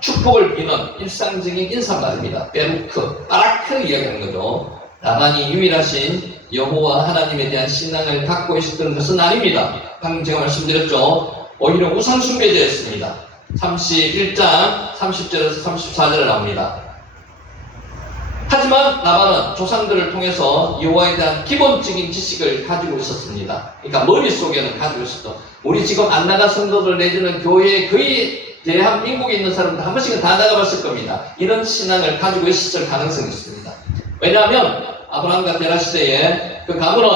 축복을 비는 일상적인 인사말입니다. 베루크, 바라크 이야기하는 거죠. 라반이 유일하신 여호와 하나님에 대한 신앙을 갖고 있었던 것은 아닙니다. 방금 제가 말씀드렸죠. 오히려 우상숭배자였습니다. 31장 30절에서 34절에 나옵니다. 하지만 라반은 조상들을 통해서 여호와에 대한 기본적인 지식을 가지고 있었습니다. 그러니까 머릿속에는 가지고 있었던, 우리 지금 안 나가 성도들 내지는 교회에 거의 대한민국에 있는 사람들 한 번씩은 다 나가봤을 겁니다. 이런 신앙을 가지고 있었을 가능성이 있습니다. 왜냐하면 아브라함과 데라 시대에 그 가문은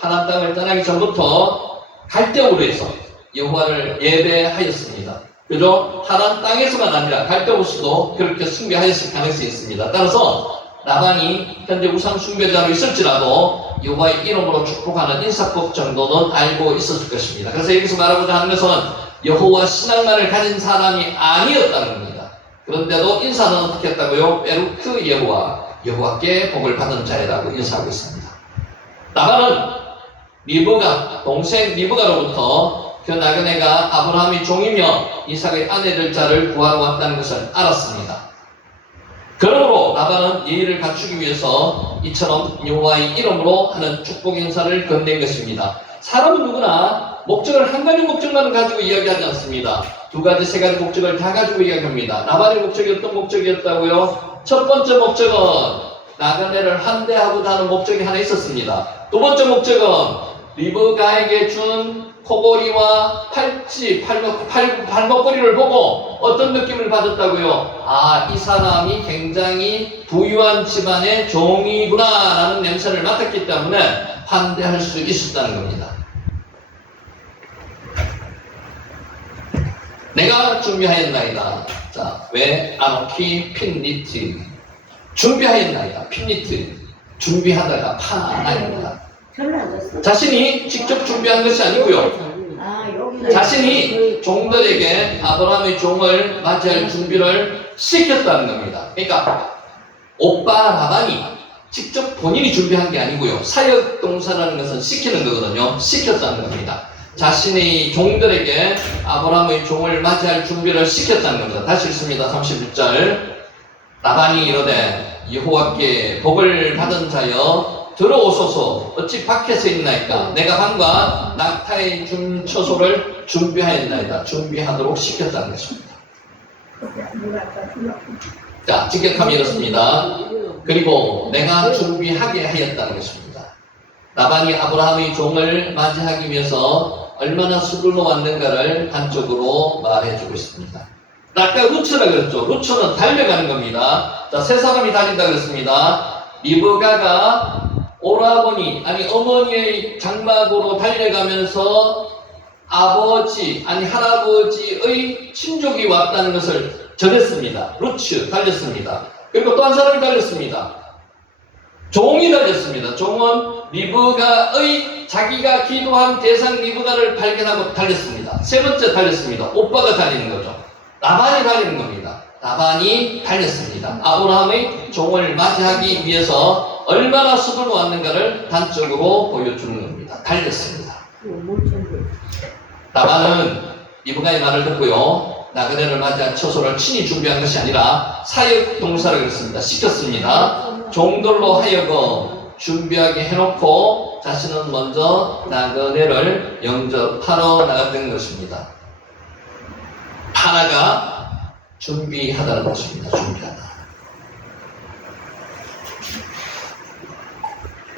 하나님 땅을 떠나기 전부터 갈대오로 해서 여호와를 예배하였습니다. 그죠? 하나님 땅에서만 아니라 갈대오수도 그렇게 숭배하였을 가능성이 있습니다. 따라서 라반이 현재 우상 숭배자로 있을지라도 여호와의 이름으로 축복하는 인사법 정도는 알고 있었을 것입니다. 그래서 여기서 말하고자 하는 것은 여호와 신앙만을 가진 사람이 아니었다는 겁니다. 그런데도 인사는 어떻게 했다고요? 베루크 여호와께 복을 받은 자라고 인사하고 있습니다. 라반은 리브가, 동생 리브가로부터 그 나그네가 아브라함의 종이며 이삭의 아내 될 자를 구하러 왔다는 것을 알았습니다. 그러므로 라반은 예의를 갖추기 위해서 이처럼 여호와의 이름으로 하는 축복 인사를 건넨 것입니다. 사람은 누구나 목적을 한 가지 목적만 가지고 이야기하지 않습니다. 두 가지, 세 가지 목적을 다 가지고 이야기합니다. 라반의 목적이 어떤 목적이었다고요? 첫 번째 목적은 나그네를 환대하고자 하는 목적이 하나 있었습니다. 두 번째 목적은 리브가에게 준 코골이와 발목걸이를 보고 어떤 느낌을 받았다고요? 아, 이 사람이 굉장히 부유한 집안의 종이구나 라는 냄새를 맡았기 때문에 환대할 수 있었다는 겁니다. 내가 준비하였나이다. 자, 왜 아노키 핀니트 준비하였나이다. 핀니트 준비하다가 파나입니다. 자신이 직접 준비한 것이 아니고요. 자신이 종들에게 아브라함의 종을 맞이할 준비를 시켰다는 겁니다. 그러니까 오빠 라반이 직접 본인이 준비한 게 아니고요. 사역 동사라는 것은 시키는 거거든요. 시켰다는 겁니다. 자신의 종들에게 아브라함의 종을 맞이할 준비를 시켰다는 겁니다. 다시 읽습니다. 31절. 라반이 이르되 여호와께 복을 받은 자여 들어오소서. 어찌 밖에서 있나이까? 내가 방과 낙타의 처소를 준비하였나이다. 준비하도록 시켰다는 것입니다. 자, 직역하면 이렇습니다. 그리고 내가 준비하게 하였다는 것입니다. 라반이 아브라함의 종을 맞이하기 위해서 얼마나 수고로 왔는가를 단적으로 말해주고 있습니다. 아까 루츠라 그랬죠. 루츠는 달려가는 겁니다. 자, 세 사람이 달린다 그랬습니다. 리브가가 오라버니, 어머니의 장막으로 달려가면서 할아버지의 친족이 왔다는 것을 전했습니다. 루츠 달렸습니다. 그리고 또 한 사람이 달렸습니다. 종이 달렸습니다. 종은 리브가의 자기가 기도한 대상 리브가를 발견하고 달렸습니다. 세 번째 달렸습니다. 오빠가 달리는 거죠. 라반이 달리는 겁니다. 라반이 달렸습니다. 아브라함의 종을 맞이하기 위해서 얼마나 수고로 왔는가를 단적으로 보여주는 겁니다. 달렸습니다. 라반은 리브가의 말을 듣고요. 나그네를 맞이한 처소를 친히 준비한 것이 아니라 사역 동사를 그랬습니다. 시켰습니다. 종들로 하여금 준비하게 해놓고 자신은 먼저 나그네를 영접하러 나갔던 것입니다. 파나가 준비하다는 것입니다. 준비하다.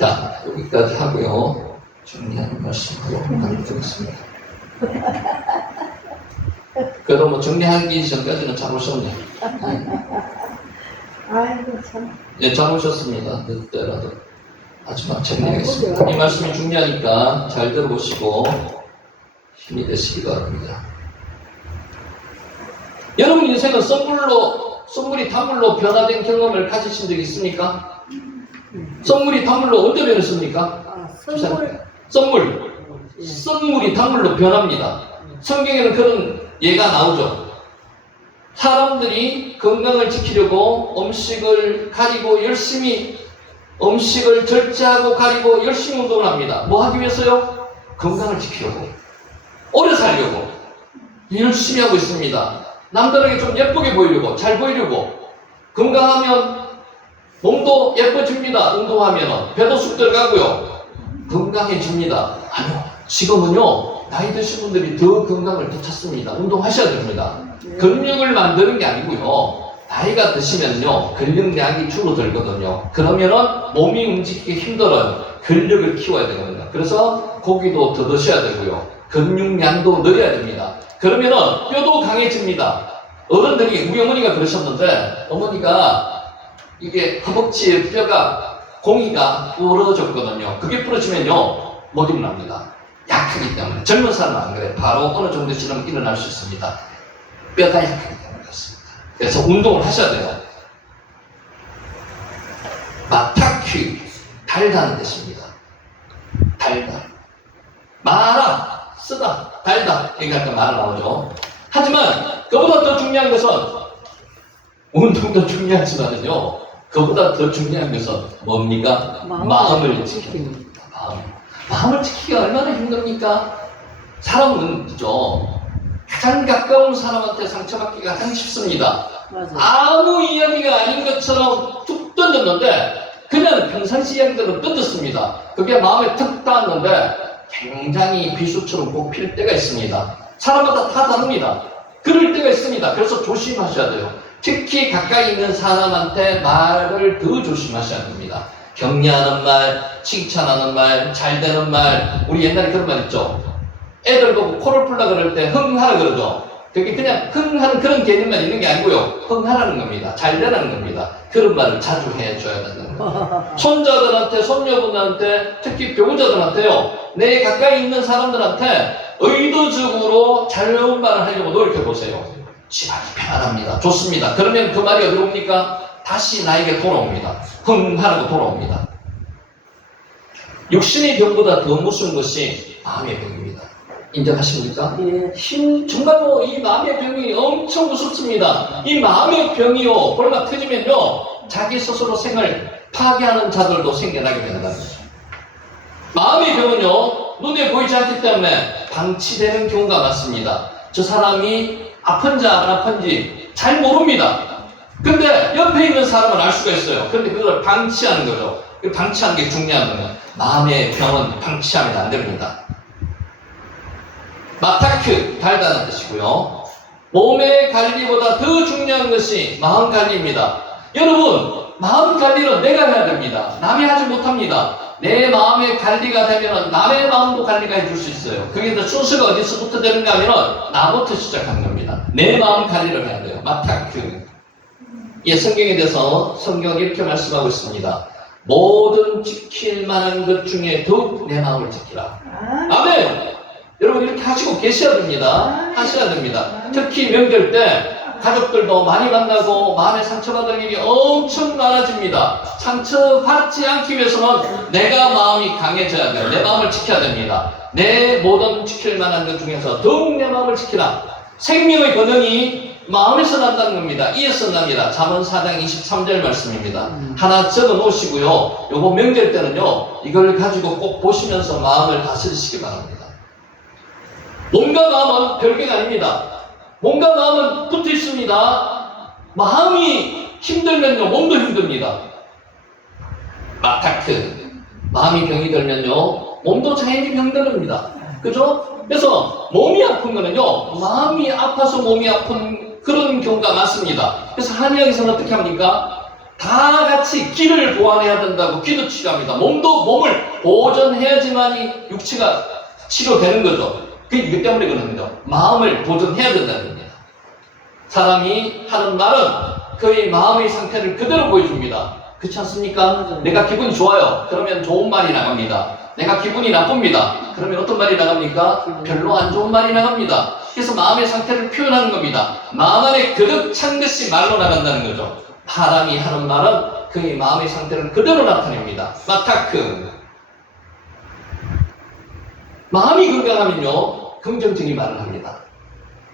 자, 여기까지 하고요. 정리하는 말씀으로 나누겠습니다. 그래도 뭐 정리하기 전까지는 잘 오셨네. 아이고 참. 예, 잘 오셨습니다. 그때라도 마지막 정리하겠습니다. 이 말씀이 중요하니까 잘 들어보시고 힘이 되시기 바랍니다. 여러분 인생은 선물이 단물로 변화된 경험을 가지신 적 있습니까? 선물이 단물로 언제 변했습니까? 선물이 단물로 변합니다. 성경에는 그런 예가 나오죠. 사람들이 건강을 지키려고 음식을 가리고 열심히 음식을 절제하고 가리고 열심히 운동을 합니다. 뭐 하기 위해서요? 건강을 지키려고, 오래 살려고 열심히 하고 있습니다. 남들에게 좀 예쁘게 보이려고, 잘 보이려고. 건강하면 몸도 예뻐집니다. 운동하면 배도 쑥 들어가고요. 건강해집니다. 아니요, 지금은요 나이 드신 분들이 더 건강을 더 찾습니다. 운동하셔야 됩니다. 근육을 만드는 게 아니고요, 나이가 드시면요 근력량이 줄어들거든요. 그러면은 몸이 움직이기 힘들어요. 근력을 키워야 되거든요. 그래서 고기도 더 드셔야 되고요, 근육량도 늘려야 됩니다. 그러면은 뼈도 강해집니다. 어른들이, 우리 어머니가 그러셨는데, 어머니가 이게 허벅지에 뼈가 공이가 부러졌거든요. 그게 부러지면요, 못 일어납니다. 약하기 때문에. 젊은 사람은 안 그래. 바로 어느 정도 지나면 일어날 수 있습니다. 뼈가 약하기 때문에 그렇습니다. 그래서 운동을 하셔야 돼요. 마타큐, 달다는 뜻입니다. 달다. 말아, 쓰다, 달다. 그러니까 말 나오죠. 하지만 그보다 더 중요한 것은 운동도 중요하지만요. 그보다 더 중요한 것은 뭡니까? 마음을 지킵니다. 마음을 지키기가 얼마나 힘듭니까? 사람은 그죠? 가장 가까운 사람한테 상처받기가 가장 쉽습니다. 맞아. 아무 이야기가 아닌 것처럼 툭 던졌는데 그냥 평상시 이야기대로 던졌습니다. 그게 마음에 툭 닿았는데 굉장히 비수처럼 뽑힐 때가 있습니다. 사람마다 다 다릅니다. 그럴 때가 있습니다. 그래서 조심하셔야 돼요. 특히 가까이 있는 사람한테 말을 더 조심하셔야 됩니다. 격려하는 말, 칭찬하는 말, 잘 되는 말. 우리 옛날에 그런 말 있죠. 애들 보고 코를 풀라 그럴 때 흥하라 그러죠. 그게 그냥 흥하는 그런 개념만 있는 게 아니고요. 흥하라는 겁니다. 잘 되라는 겁니다. 그런 말을 자주 해줘야 된다는 거예요. 손자들한테, 손녀분들한테, 특히 배우자들한테요. 내 가까이 있는 사람들한테 의도적으로 잘 좋은 말을 하려고 노력해 보세요. 집안이 편안합니다. 좋습니다. 그러면 그 말이 어디로 옵니까? 다시 나에게 돌아옵니다. 흥하라고 돌아옵니다. 육신의 병보다 더 무서운 것이 마음의 병입니다. 인정하십니까? 예. 정말로 이 마음의 병이 엄청 무섭습니다. 이 마음의 병이요, 얼마 터지면요, 자기 스스로 생을 파괴하는 자들도 생겨나게 된다는 거죠. 마음의 병은요, 눈에 보이지 않기 때문에 방치되는 경우가 많습니다. 저 사람이 아픈지 안 아픈지 잘 모릅니다. 근데 옆에 있는 사람은 알 수가 있어요. 근데 그걸 방치하는 거죠. 방치하는 게 중요한 거예요. 마음의 병은 방치하면 안 됩니다. 마타큐, 달다는 뜻이고요. 몸의 관리보다 더 중요한 것이 마음 관리입니다. 여러분, 마음 관리는 내가 해야 됩니다. 남이 하지 못합니다. 내 마음의 관리가 되면 남의 마음도 관리가 해줄 수 있어요. 그게 순서가 어디서부터 되는가 하면 나부터 시작하는 겁니다. 내 마음 관리를 해야 돼요. 마타큐. 예, 성경에 대해서 성경은 이렇게 말씀하고 있습니다. 모든 지킬 만한 것 중에 더욱 내 마음을 지키라. 아멘! 여러분 이렇게 하시고 계셔야 됩니다. 하셔야 됩니다. 특히 명절 때 가족들도 많이 만나고 마음에 상처받을 일이 엄청 많아집니다. 상처받지 않기 위해서는 내가 마음이 강해져야 돼요. 내 마음을 지켜야 됩니다. 내 모든 지킬 만한 것 중에서 더욱 내 마음을 지키라. 생명의 권능이 마음에서 난다는 겁니다. 이에서 납니다. 잠언 4장 23절 말씀입니다. 하나 적어 놓으시고요. 요거 명절 때는요, 이걸 가지고 꼭 보시면서 마음을 다스리시기 바랍니다. 몸과 마음은 별개가 아닙니다. 몸과 마음은 붙어 있습니다. 마음이 힘들면요, 몸도 힘듭니다. 마타크. 마음이 병이 들면요, 몸도 자연히 병들입니다. 그죠? 그래서 몸이 아픈 거는요, 마음이 아파서 몸이 아픈 그런 경우가 많습니다. 그래서 한의학에서는 어떻게 합니까? 다 같이 기를 보완해야 된다고 기도 치료합니다. 몸을 보존해야지만이 육체가 치료되는 거죠. 이것 때문에 그러는 거죠. 마음을 보존해야 된다는 겁니다. 사람이 하는 말은 그의 마음의 상태를 그대로 보여줍니다. 그렇지 않습니까? 내가 기분이 좋아요. 그러면 좋은 말이 나갑니다. 내가 기분이 나쁩니다. 그러면 어떤 말이 나갑니까? 별로 안 좋은 말이 나갑니다. 그래서 마음의 상태를 표현하는 겁니다. 마음 안에 그득 찬 것이 말로 나간다는 거죠. 사람이 하는 말은 그의 마음의 상태를 그대로 나타냅니다. 마타크. 마음이 건강하면요, 긍정적인 말을 합니다.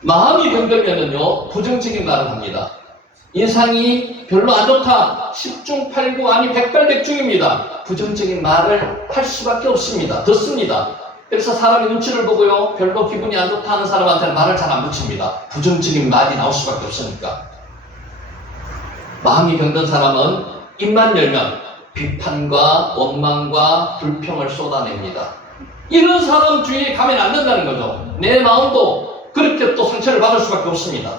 마음이 병들면은요, 부정적인 말을 합니다. 인상이 별로 안 좋다. 10중 8구 아니 백발백중입니다. 부정적인 말을 할 수밖에 없습니다. 듣습니다. 그래서 사람의 눈치를 보고요, 별로 기분이 안 좋다 하는 사람한테는 말을 잘 안 붙입니다. 부정적인 말이 나올 수밖에 없으니까. 마음이 병든 사람은 입만 열면 비판과 원망과 불평을 쏟아냅니다. 이런 사람 주위에 가면 안 된다는 거죠. 내 마음도 그렇게 또 상처를 받을 수밖에 없습니다.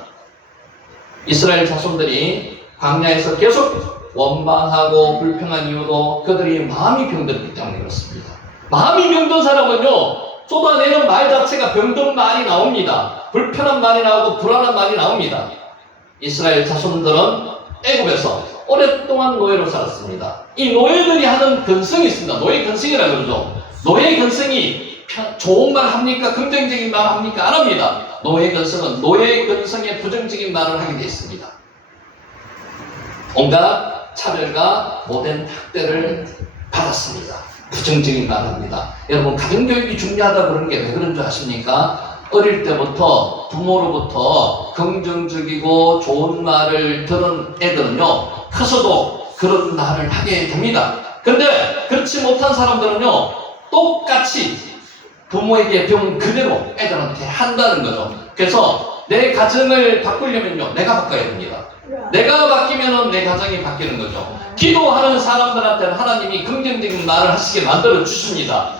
이스라엘 자손들이 광야에서 계속 원망하고 불평한 이유도 그들이 마음이 병들었기 때문에 그렇습니다. 마음이 병든 사람은요, 쏟아내는 말 자체가 병든 말이 나옵니다. 불편한 말이 나오고 불안한 말이 나옵니다. 이스라엘 자손들은 애굽에서 오랫동안 노예로 살았습니다. 이 노예들이 하는 근성이 있습니다. 노예 근성이라고 그러죠. 노예 근성이 좋은 말 합니까? 긍정적인 말 합니까? 안 합니다. 노예 근성은 노예 근성에 부정적인 말을 하게 되어 있습니다. 온갖 차별과 모든 학대를 받았습니다. 부정적인 말을 합니다. 여러분, 가정교육이 중요하다 그러는 게 왜 그런 줄 아십니까? 어릴 때부터 부모로부터 긍정적이고 좋은 말을 들은 애들은요, 커서도 그런 말을 하게 됩니다. 근데 그렇지 못한 사람들은요, 똑같이 부모에게 배운 그대로 애들한테 한다는 거죠. 그래서 내 가정을 바꾸려면요, 내가 바꿔야 됩니다. 내가 바뀌면은 내 가정이 바뀌는 거죠. 기도하는 사람들한테는 하나님이 긍정적인 말을 하시게 만들어 주십니다.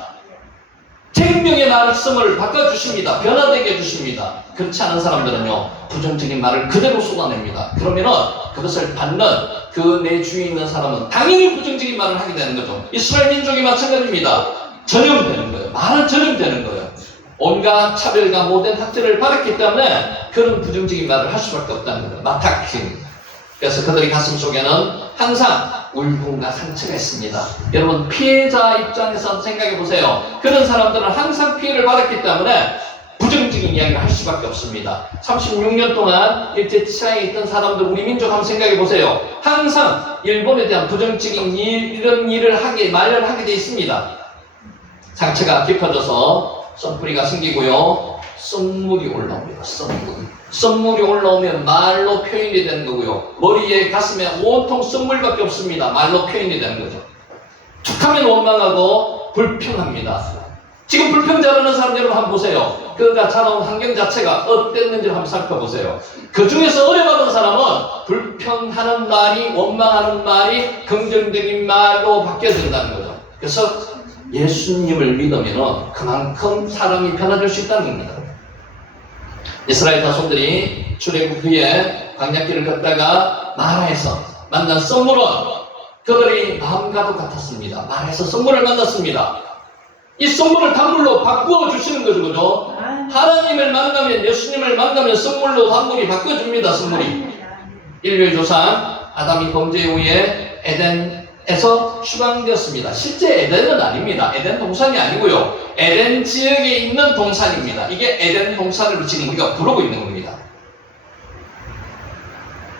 생명의 말씀을 바꿔주십니다. 변화되게 해주십니다. 그렇지 않은 사람들은요, 부정적인 말을 그대로 쏟아냅니다. 그러면은 그것을 받는 그 내 주위에 있는 사람은 당연히 부정적인 말을 하게 되는 거죠. 이스라엘 민족이 마찬가지입니다. 전염되는 거예요. 말은 전염되는 거예요. 온갖 차별과 모든 학대를 받았기 때문에 그런 부정적인 말을 할 수밖에 없다는 거예요. 마타킹. 그래서 그들의 가슴 속에는 항상 울분과 상처가 있습니다. 여러분, 피해자 입장에서 생각해 보세요. 그런 사람들은 항상 피해를 받았기 때문에 부정적인 이야기를 할 수밖에 없습니다. 36년 동안 일제치하에 있던 사람들, 우리 민족 한번 생각해 보세요. 항상 일본에 대한 부정적인 이런 일을 마련하게 되어 있습니다. 상처가 깊어져서 썬뿌리가 생기고요, 썬물이 올라옵니다. 썬물이 올라오면 말로 표현이 되는 거고요, 머리에 가슴에 온통 썬물밖에 없습니다. 말로 표현이 되는 거죠. 툭하면 원망하고 불평합니다. 지금 불평 잘하는 사람 여러분 한번 보세요. 그가 자라온 환경 자체가 어땠는지를 한번 살펴보세요. 그 중에서 어려받은 사람은 불평하는 말이, 원망하는 말이 긍정적인 말로 바뀌어진다는 거죠. 그래서 예수님을 믿으면 그만큼 사람이 변화될 수 있다는 겁니다. 이스라엘 자손들이 출애굽 후에 광야길을 걷다가 마라에서 만난 썬물은 그들이 마음과도 같았습니다. 마라에서 썬물을 만났습니다. 이 썬물을 단물로 바꾸어 주시는 거죠, 그죠? 하나님을 만나면, 예수님을 만나면 썬물로 단물이 바꿔줍니다. 썬물이. 인류의 조상 아담이 범죄 후에 에덴에서 추방되었습니다. 실제 에덴은 아닙니다. 에덴 동산이 아니고요, 에덴 지역에 있는 동산입니다. 이게 에덴 동산을 지금 우리가 부르고 있는 겁니다.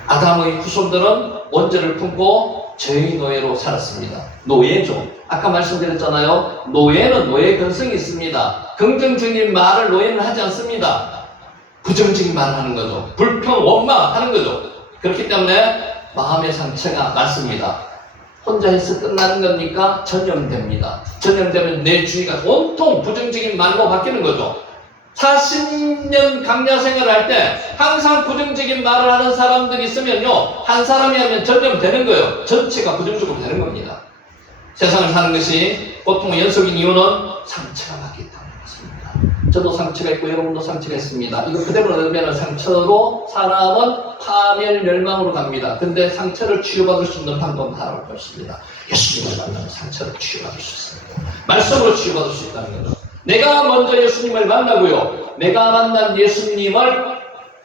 아담의 후손들은 원죄를 품고 죄의 노예로 살았습니다. 노예죠. 아까 말씀드렸잖아요. 노예는 노예 근성이 있습니다. 긍정적인 말을 노예는 하지 않습니다. 부정적인 말을 하는 거죠. 불평, 원망하는 거죠. 그렇기 때문에 마음의 상처가 많습니다. 혼자 해서 끝나는 겁니까? 전염됩니다. 전염되면 내 주위가 온통 부정적인 말로 바뀌는 거죠. 40년 강야 생활을 할 때 항상 부정적인 말을 하는 사람들이 있으면요, 한 사람이 하면 전염되는 거예요. 전체가 부정적으로 되는 겁니다. 세상을 사는 것이 보통 연속인 이유는 상처가 받기 때문에 그렇습니다. 저도 상처가 있고 여러분도 상처가 있습니다. 이거 그대로 넣으면 상처로 사람은 파멸, 멸망으로 갑니다. 근데 상처를 치유받을 수 있는 방법은 하나밖에 없습니다. 예수님을 만나면 상처를 치유받을 수 있습니다. 말씀으로 치유받을 수 있다는 거죠. 내가 먼저 예수님을 만나고요, 내가 만난 예수님을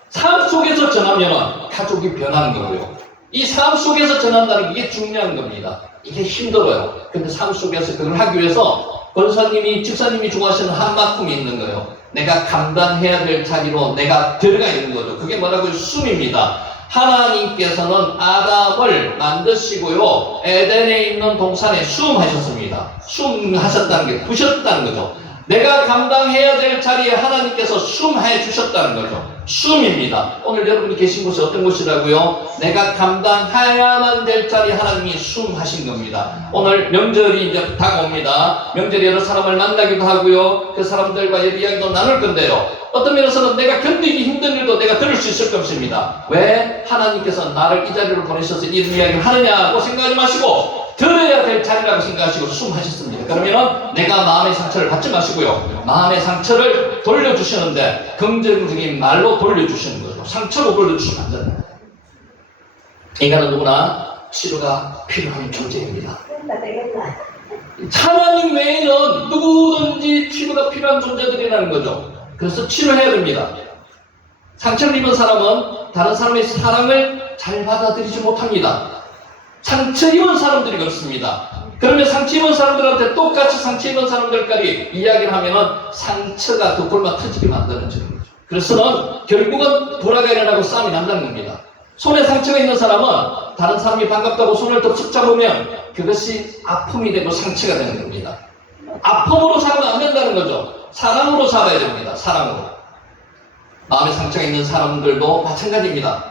삶 속에서 전하면 가족이 변하는 거고요, 이 삶 속에서 전한다는 게 중요한 겁니다. 이게 힘들어요. 근데 삶 속에서 그걸 하기 위해서 권사님이, 집사님이 좋아하시는 한 만큼이 있는 거예요. 내가 감당해야 될 자리로 내가 들어가 있는 거죠. 그게 뭐라고요? 숨입니다. 하나님께서는 아담을 만드시고요, 에덴에 있는 동산에 수음하셨습니다. 수음하셨다는 게 부셨다는 거죠. 내가 감당해야 될 자리에 하나님께서 수음해 주셨다는 거죠. 수음입니다. 오늘 여러분이 계신 곳이 어떤 곳이라고요? 내가 감당해야만 될 자리에 하나님이 수음하신 겁니다. 오늘 명절이 이제 다가옵니다. 명절에 여러 사람을 만나기도 하고요, 그 사람들과 이야기도 나눌 건데요, 어떤 면에서는 내가 견디기 힘든 일도 내가 들을 수 있을 것입니다. 왜 하나님께서 나를 이 자리로 보내셔서 이런 이야기를 하느냐고 생각하지 마시고 들어야 될 자리라고 생각하시고 수음하셨습니다. 그러면은 내가 마음의 상처를 받지 마시고요, 마음의 상처를 돌려주시는데 긍정적인 말로 돌려주시는 거죠. 상처로 돌려주시면 안 됩니다. 인간은 누구나 치료가 필요한 존재입니다. 하나님 외에는 누구든지 치료가 필요한 존재들이라는 거죠. 그래서 치료해야 됩니다. 상처를 입은 사람은 다른 사람의 사랑을 잘 받아들이지 못합니다. 상처 입은 사람들이 그렇습니다. 그러면 상처 입은 사람들한테 똑같이 상처 입은 사람들까지 이야기를 하면은 상처가 더 골마 터지게 만들어지는 거죠. 그래서는 결국은 불화가 일어나고 싸움이 난다는 겁니다. 손에 상처가 있는 사람은 다른 사람이 반갑다고 손을 덥석 잡으면 그것이 아픔이 되고 상처가 되는 겁니다. 아픔으로 잡으면 안 된다는 거죠. 사랑으로 잡아야 됩니다. 사랑으로. 마음에 상처가 있는 사람들도 마찬가지입니다.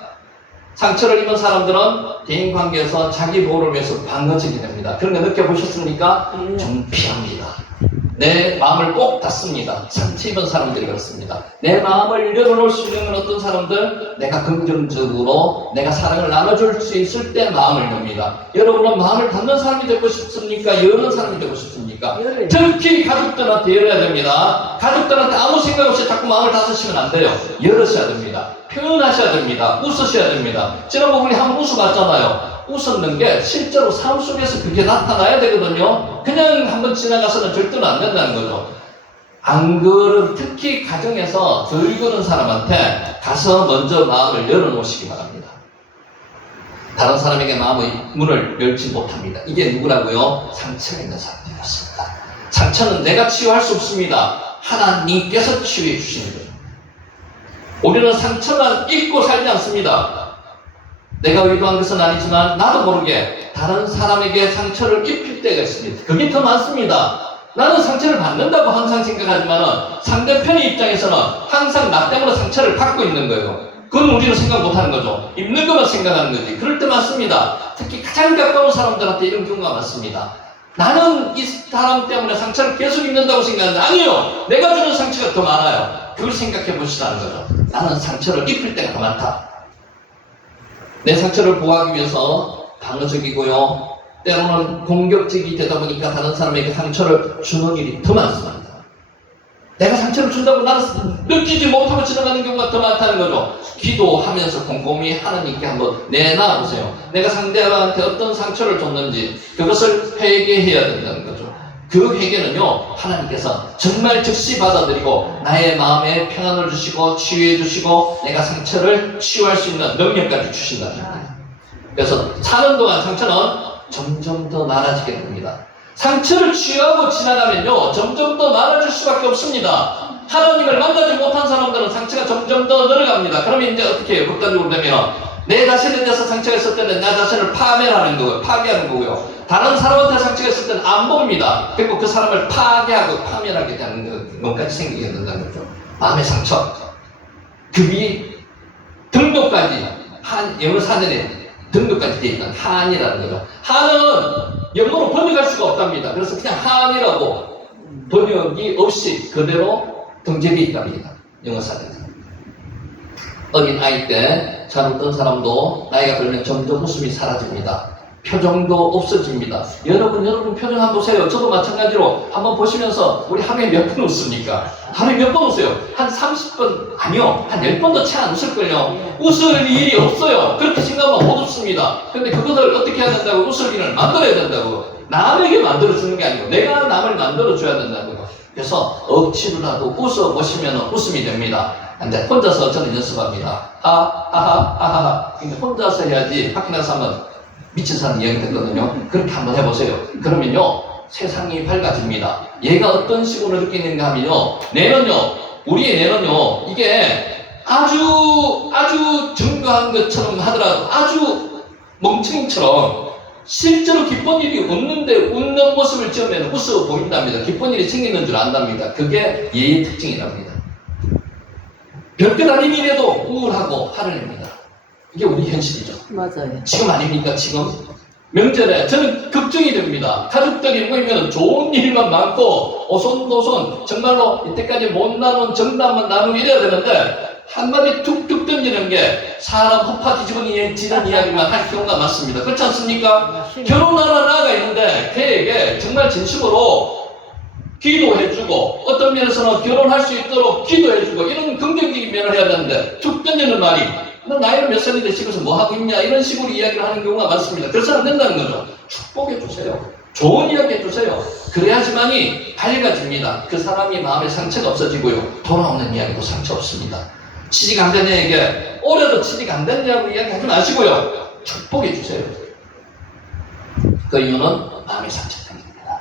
상처를 입은 사람들은 대인관계에서 자기 보호를 위해서 방어지게 됩니다. 그런 거 느껴보셨습니까? 좀 피합니다. 내 마음을 꼭 닫습니다. 상처 입은 사람들이 그렇습니다. 내 마음을 열어놓을 수 있는 어떤 사람들, 내가 긍정적으로 내가 사랑을 나눠줄 수 있을 때 마음을 엽니다. 여러분은 마음을 닫는 사람이 되고 싶습니까? 여는 사람이 되고 싶습니까? 특히 가족들한테 열어야 됩니다. 가족들한테 아무 생각 없이 자꾸 마음을 닫으시면 안 돼요. 열으셔야 됩니다. 표현하셔야 됩니다. 웃으셔야 됩니다. 지난번 우리 한번 웃어봤잖아요. 웃었는 게 실제로 삶 속에서 그게 나타나야 되거든요. 그냥 한번 지나가서는 절대로 안 된다는 거죠. 안 그런, 특히 가정에서 덜 그런 사람한테 가서 먼저 마음을 열어놓으시기 바랍니다. 다른 사람에게 마음의 문을 열지 못합니다. 이게 누구라고요? 상처가 있는 사람들이었습니다. 상처는 내가 치유할 수 없습니다. 하나님께서 치유해 주시는 거예요. 우리는 상처만 입고 살지 않습니다. 내가 의도한 것은 아니지만 나도 모르게 다른 사람에게 상처를 입힐 때가 있습니다. 그게 더 많습니다. 나는 상처를 받는다고 항상 생각하지만 상대편의 입장에서는 항상 나 때문에 상처를 받고 있는 거예요. 그건 우리는 생각 못하는 거죠. 입는 것만 생각하는 거지. 그럴 때 많습니다. 특히 가장 가까운 사람들한테 이런 경우가 많습니다. 나는 이 사람 때문에 상처를 계속 입는다고 생각하는데 아니요. 내가 주는 상처가 더 많아요. 그걸 생각해 보시라는 거죠. 나는 상처를 입힐 때가 더 많다. 내 상처를 보호하기 위해서 방어적이고요. 때로는 공격적이 되다 보니까 다른 사람에게 상처를 주는 일이 더 많습니다. 내가 상처를 준다고 나는 느끼지 못하고 지나가는 경우가 더 많다는 거죠. 기도하면서 곰곰이 하나님께 한번 내놔 보세요. 내가 상대방한테 어떤 상처를 줬는지 그것을 회개해야 된다는 거죠. 그 회개는요, 하나님께서 정말 즉시 받아들이고 나의 마음에 평안을 주시고 치유해 주시고 내가 상처를 치유할 수 있는 능력까지 주신다는 겁니다. 그래서 사는 동안 상처는 점점 더 많아지게 됩니다. 상처를 치유하고 지나가면요, 점점 더 많아질 수밖에 없습니다. 하나님을 만나지 못한 사람들은 상처가 점점 더 늘어갑니다. 그러면 이제 어떻게 해요? 극단적으로 되면 내 자신에 대해서 상처가 있을 때는 나 자신을 파멸하는 거고요. 파괴하는 거고요. 다른 사람한테 상처가 있을 때는 안 봅니다. 그리고 그 사람을 파괴하고 파멸하게 되는 것까지 생기게 된다는 거죠. 마음의 상처. 그 위에 등록까지, 영어 사전에 등록까지 되어 있는 한이라는 거죠. 한은 영어로 번역할 수가 없답니다. 그래서 그냥 한이라고 번역이 없이 그대로 등재되어 있답니다. 영어 사전에. 어린 아이 때 잘 웃던 사람도 나이가 들면 점점 웃음이 사라집니다. 표정도 없어집니다. 여러분 표정 한번 보세요. 저도 마찬가지로 한번 보시면서 우리 하루에 몇 번 웃습니까? 하루에 몇 번 웃어요? 한 30번, 아니요. 한 10번도 채 안 웃을걸요. 웃을 일이 없어요. 그렇게 생각하면 못 웃습니다. 근데 그것을 어떻게 해야 된다고? 웃을 일을 만들어야 된다고. 남에게 만들어주는 게 아니고 내가 남을 만들어줘야 된다고. 그래서 억지로라도 웃어보시면 웃음이 됩니다. 근데 혼자서 저는 연습합니다. 하하하하하. 근데 혼자서 해야지 밖에 나가서 하면 미친 사람 이야기 됐거든요. 그렇게 한번 해보세요. 그러면요, 세상이 밝아집니다. 얘가 어떤 식으로 느끼는가 하면요, 우리의 뇌는요, 이게 아주 증거한 것처럼 하더라도 아주 멍청이처럼 실제로 기쁜 일이 없는데 웃는 모습을 지으면 웃어 보인답니다. 기쁜 일이 생기는 줄 안답니다. 그게 얘의 특징이랍니다. 별것 아닌 일에도 우울하고 화를 냅니다. 이게 우리 현실이죠. 맞아요. 지금 아닙니까? 지금 명절에 저는 걱정이 됩니다. 가족들이 모이면 좋은 일만 많고 오손도손 정말로 이때까지 못 나눈 정답만 나누고 이래야 되는데 한마디 툭툭 던지는 게 사람 허파 뒤집어지는 이야기만 할 경우가 많습니다. 그렇지 않습니까? 결혼하는 아가 있는데 걔에게 정말 진심으로 기도해주고 어떤 면에서는 결혼할 수 있도록 기도해주고 이런 긍정적인 면을 해야 되는데 툭 던지는 말이 너 나이는 몇 살인데 집에서 뭐 하고 있냐 이런 식으로 이야기를 하는 경우가 많습니다. 그래서 안 된다는 거죠. 축복해 주세요. 좋은 이야기 해주세요. 그래야지만이 밝아집니다. 그 사람이 마음에 상처가 없어지고요. 돌아오는 이야기도 상처 없습니다. 취직 안 된 애에게 올해도 취직 안 됐냐고 이야기하지 마시고요. 축복해 주세요. 그 이유는 마음의 상처 때문입니다.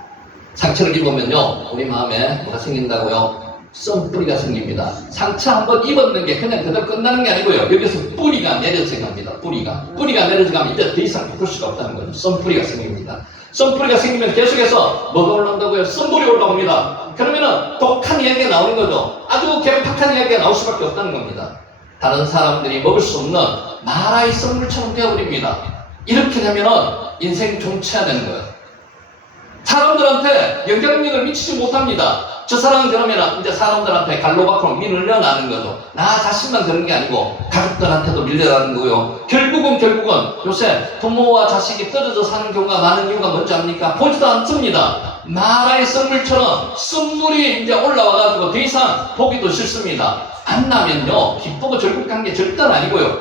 상처를 입으면요, 우리 마음에 뭐가 생긴다고요? 썬뿌리가 생깁니다. 상처 한번 입었는 게 그냥 그대로 끝나는 게 아니고요. 여기서 뿌리가 내려져 갑니다. 뿌리가 내려져 가면 이제 더 이상 바꿀 수가 없다는 거죠. 썬뿌리가 생깁니다. 썬뿌리가 생기면 계속해서 뭐가 올라온다고요? 썬뿌리 올라옵니다. 그러면은 독한 이야기가 나오는 거죠. 아주 괴팍한 이야기가 나올 수밖에 없다는 겁니다. 다른 사람들이 먹을 수 없는 마라의 썬물처럼 되어버립니다. 이렇게 되면은 인생 종쳐야 되는 거예요. 사람들한테 영향력을 미치지 못합니다. 저 사람은 그러면 이제 사람들한테 갈로 밖으로 밀려나는 거죠. 나 자신만 그런 게 아니고 가족들한테도 밀려나는 거고요. 결국은 요새 부모와 자식이 떨어져 사는 경우가 많은 이유가 뭔지 압니까? 보지도 않습니다. 마라의 썬물처럼 썬물이 이제 올라와가지고 더 이상 보기도 싫습니다. 만나면요, 기쁘고 즐겁게 게 절대 아니고요,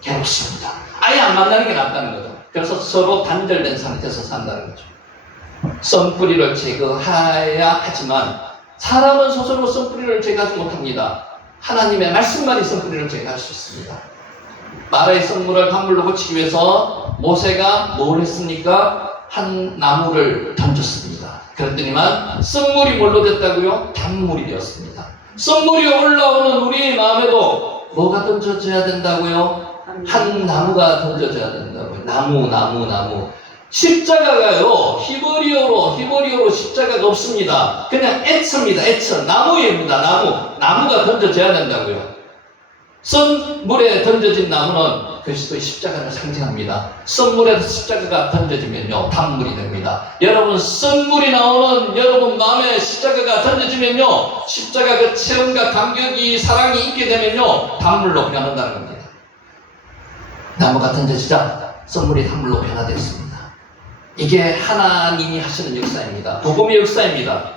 괴롭습니다. 아예 안 만나는 게 낫다는 거죠. 그래서 서로 단절된 상태에서 산다는 거죠. 썬뿌리를 제거해야 하지만 사람은 스스로 썬뿌리를 제거하지 못합니다. 하나님의 말씀만이 썬뿌리를 제거할 수 있습니다. 마라의 썬물을 단물로 고치기 위해서 모세가 뭘 했습니까? 한 나무를 던졌습니다. 그랬더니만 썬물이 뭘로 됐다고요? 단물이 되었습니다. 썬물이 올라오는 우리 마음에도 뭐가 던져져야 된다고요? 한 나무가 던져져야 된다고요. 나무. 십자가가요, 히브리어로 십자가가 없습니다. 그냥 애처입니다. 나무입니다. 나무가 던져져야 된다고요. 썬물에 던져진 나무는 그리스도의 십자가를 상징합니다. 썬물에서 십자가가 던져지면요, 단물이 됩니다. 여러분, 썬물이 나오는 여러분 마음에 십자가가 던져지면요, 십자가 그 체험과 감격이, 사랑이 있게 되면요, 단물로 변한다는 겁니다. 나무가 던져지자 썬물이 단물로 변화되었습니다. 이게 하나님이 하시는 역사입니다. 복음의 역사입니다.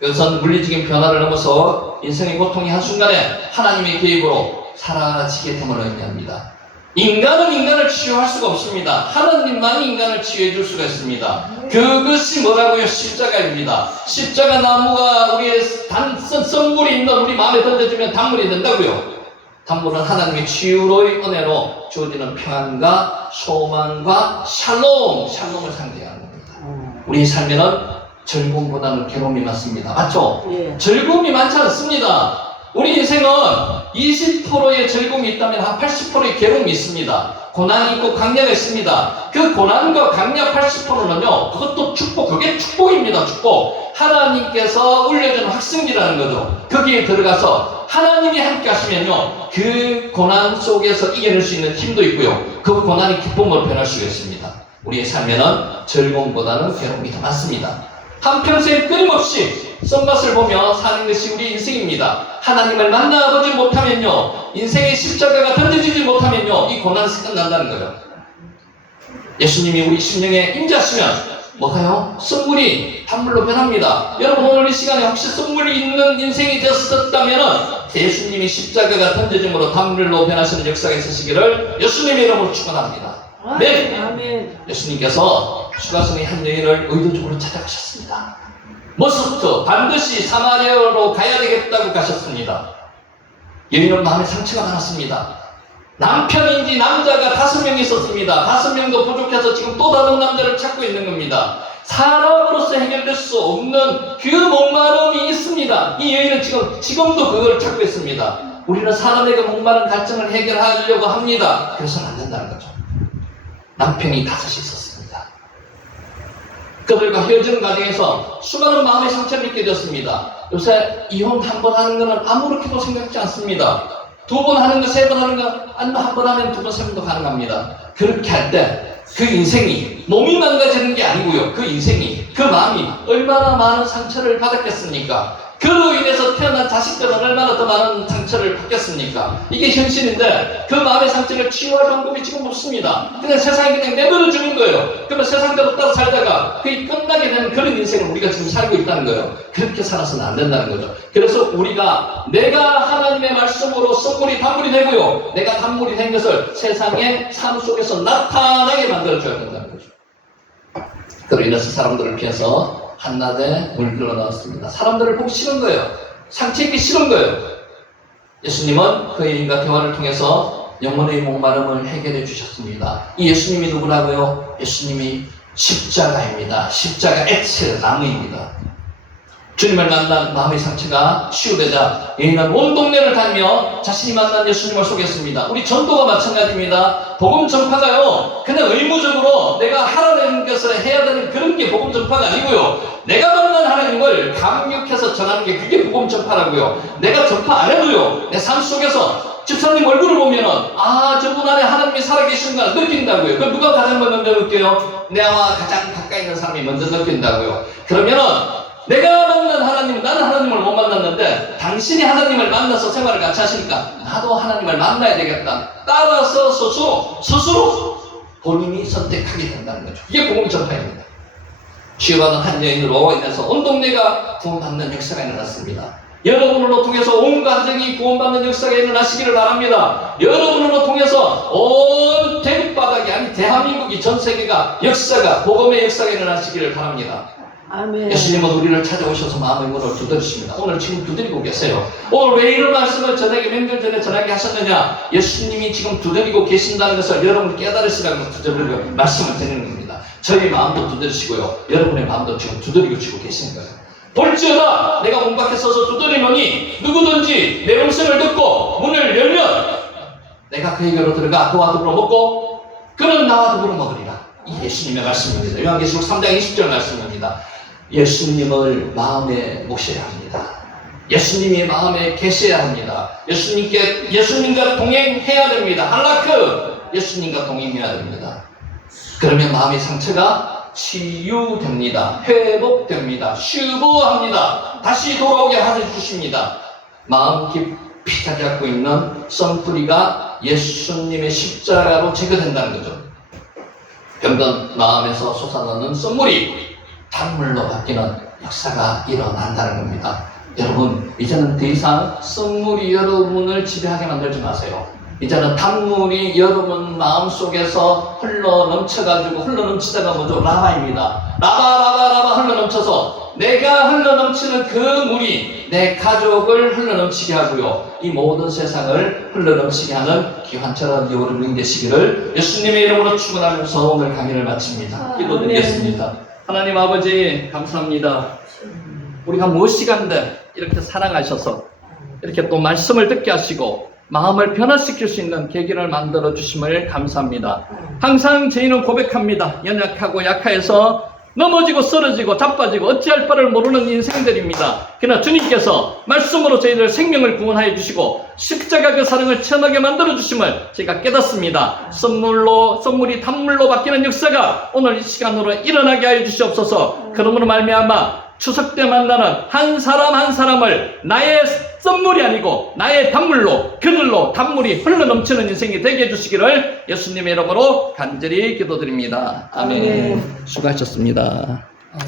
그것은 물리적인 변화를 넘어서 인생의 고통이 한순간에 하나님의 개입으로 사라지게 됨을 의미합니다. 인간은 인간을 치유할 수가 없습니다. 하나님만이 인간을 치유해 줄 수가 있습니다. 그것이 뭐라고요? 십자가입니다. 십자가 나무가 우리의 썬물이 있는 우리 마음에 던져지면 단물이 된다고요. 단물은 하나님의 치유로의 은혜로 주어지는 평안과 소망과 샬롬을 상징하는 겁니다. 우리 삶에는 즐거움보다는 괴로움이 많습니다. 맞죠? 예. 즐거움이 많지 않습니다. 우리 인생은 20%의 즐거움이 있다면 한 80%의 괴로움이 있습니다. 고난이 있고 강약이 있습니다. 그 고난과 강약 80%는요, 그것도 그게 축복입니다. 축복. 하나님께서 올려주는 확성기라는 거죠. 거기에 들어가서 하나님이 함께 하시면요, 그 고난 속에서 이겨낼 수 있는 힘도 있고요, 그 고난이 기쁨으로 변할 수가 있습니다. 우리의 삶에는 즐거움보다는 괴로움이 더 많습니다. 한평생 끊임없이 썬맛을 보며 사는 것이 우리 인생입니다. 하나님을 만나보지 못하면요, 인생의 십자가가 던져지지 못하면요, 이 고난에서 끝난다는 거예요. 예수님이 우리 심령에 임재하시면 뭐가요? 썬물이 단물로 변합니다. 여러분, 오늘 이 시간에 혹시 썬물이 있는 인생이 되었다면 예수님이 십자가가 던져짐으로 단물로 변하시는 역사가 있으시기를 예수님의 이름으로 축원합니다. 아멘. 예수님께서 추가성의 한 여인을 의도적으로 찾아가셨습니다. 머스트 반드시 사마리아로 가야 되겠다고 가셨습니다. 여인은 마음에 상처가 많았습니다. 남편인지 남자가 5명 있었습니다. 5명도 부족해서 지금 또 다른 남자를 찾고 있는 겁니다. 사람으로서 해결될 수 없는 그 목마름이 있습니다. 이 여인은 지금도 그걸 찾고 있습니다. 우리는 사람에게 목마른 갈증을 해결하려고 합니다. 그래서는 안 된다는 거죠. 남편이 5이 있었습니다. 그들과 헤어지는 과정에서 수많은 마음의 상처를 입게 되었습니다. 요새 이혼 한 번 하는 것은 아무렇게도 생각지 않습니다. 2번 하는 거, 3번 하는 거, 한 번 하면 2번, 3번도 가능합니다. 그렇게 할 때 그 인생이 몸이 망가지는 게 아니고요, 그 인생이, 그 마음이 얼마나 많은 상처를 받았겠습니까? 그로 인해서 태어난 자식들은 얼마나 더 많은 상처를 받겠습니까? 이게 현실인데 그 마음의 상처를 치유할 방법이 지금 없습니다. 그냥 세상에 그냥 내버려 주는 거예요. 그러면 세상대로 따라 살다가 그게 끝나게 되는 그런 인생을 우리가 지금 살고 있다는 거예요. 그렇게 살아서는 안 된다는 거죠. 그래서 우리가 내가 하나님의 말씀으로 썬물이 단물이 되고요, 내가 단물이 된 것을 세상의 삶 속에서 나타나게 만들어줘야 된다는 거죠. 그로 인해서 사람들을 피해서 한낮에 물들어 나왔습니다. 사람들을 보기 싫은 거예요. 상처 입기 싫은 거예요. 예수님은 그 여인과 대화를 통해서 영혼의 목마름을 해결해 주셨습니다. 이 예수님이 누구라고요? 예수님이 십자가입니다. 십자가 X 나무입니다. 주님을 만난 마음의 상처가 치유되자 여인은 온 동네를 다니며 자신이 만난 예수님을 소개했습니다. 우리 전도가 마찬가지입니다. 복음 전파가요, 그냥 의무적으로 내가 하라는 것을 해야 되는 그런 게 복음 전파가 아니고요. 내가 만난 하나님을 강력해서 전하는 게 그게 복음 전파라고요. 내가 전파 안 해도요, 내 삶 속에서 집사님 얼굴을 보면은 저분 안에 하나님이 살아계신 걸 느낀다고요. 그럼 누가 가장 먼저 느껴요? 내와 가장 가까이 있는 사람이 먼저 느낀다고요. 그러면은 내가 만난 하나님, 나는 하나님을 못 만났는데 당신이 하나님을 만나서 생활을 같이 하시니까 나도 하나님을 만나야 되겠다. 따라서 스스로 본인이 선택하게 된다는 거죠. 이게 복음 전파입니다. 치유받은 한 여인으로 인해서 온 동네가 구원받는 역사가 일어났습니다. 여러분으로 통해서 온 가정이 구원받는 역사가 일어나시기를 바랍니다. 여러분으로 통해서 온 대륙바닥이 아니 대한민국이 전 세계가 역사가 복음의 역사가 일어나시기를 바랍니다. 아멘. 예수님은 우리를 찾아오셔서 마음의 문을 두드리십니다. 오늘 지금 두드리고 계세요. 오늘 왜 이런 말씀을 저에게 몇 년 전에 전하게 하셨느냐? 예수님이 지금 두드리고 계신다는 것을 여러분 깨달으시라고 두드리고 말씀을 드리는 겁니다. 저희 마음도 두드리시고요, 여러분의 마음도 지금 두드리고 치고 계시는 거예요. 볼지어다 내가 문 밖에 서서 두드리노니 누구든지 내 음성을 듣고 문을 열면 내가 그에게로 들어가 그와 더불어 먹고 그는 나와 더불어 먹으리라. 이 예수님의 말씀입니다. 요한계시록 3장 20절 말씀입니다. 예수님을 마음에 모셔야 합니다. 예수님이 마음에 계셔야 합니다. 예수님과 동행해야 됩니다. 할라크 예수님과 동행해야 됩니다. 그러면 마음의 상처가 치유됩니다. 회복됩니다. 슈브합니다. 다시 돌아오게 해주십니다. 마음 깊이 자리 잡고 있는 썬뿌리가 예수님의 십자가로 제거된다는 거죠. 병든 마음에서 솟아나는 썬물이 단물로 바뀌는 역사가 일어난다는 겁니다. 여러분, 이제는 더 이상 썬물이 여러분을 지배하게 만들지 마세요. 이제는 단물이 여러분 마음속에서 흘러넘쳐가지고 흘러넘치다가 뭐죠? 라바입니다. 라바 흘러넘쳐서 내가 흘러넘치는 그 물이 내 가족을 흘러넘치게 하고요, 이 모든 세상을 흘러넘치게 하는 기환처럼 여러분이 되시기를 예수님의 이름으로 축원하면서 오늘 강의를 마칩니다. 기도드리겠습니다. 하나님 아버지 감사합니다. 우리가 무엇이간데 이렇게 사랑하셔서 이렇게 또 말씀을 듣게 하시고 마음을 변화시킬 수 있는 계기를 만들어 주심을 감사합니다. 항상 저희는 고백합니다. 연약하고 약해서 넘어지고 쓰러지고 자빠지고 어찌할 바를 모르는 인생들입니다. 그러나 주님께서 말씀으로 저희들 생명을 구원하여 주시고 십자가 그 사랑을 체험하게 만들어 주심을 저희가 깨닫습니다. 선물이 단물로 바뀌는 역사가 오늘 이 시간으로 일어나게 하여 주시옵소서. 그러므로 말미암아 추석 때 만나는 한 사람 한 사람을 나의 썬물이 아니고 나의 단물로, 그들로 단물이 흘러넘치는 인생이 되게 해주시기를 예수님의 이름으로 간절히 기도드립니다. 아멘. 수고하셨습니다.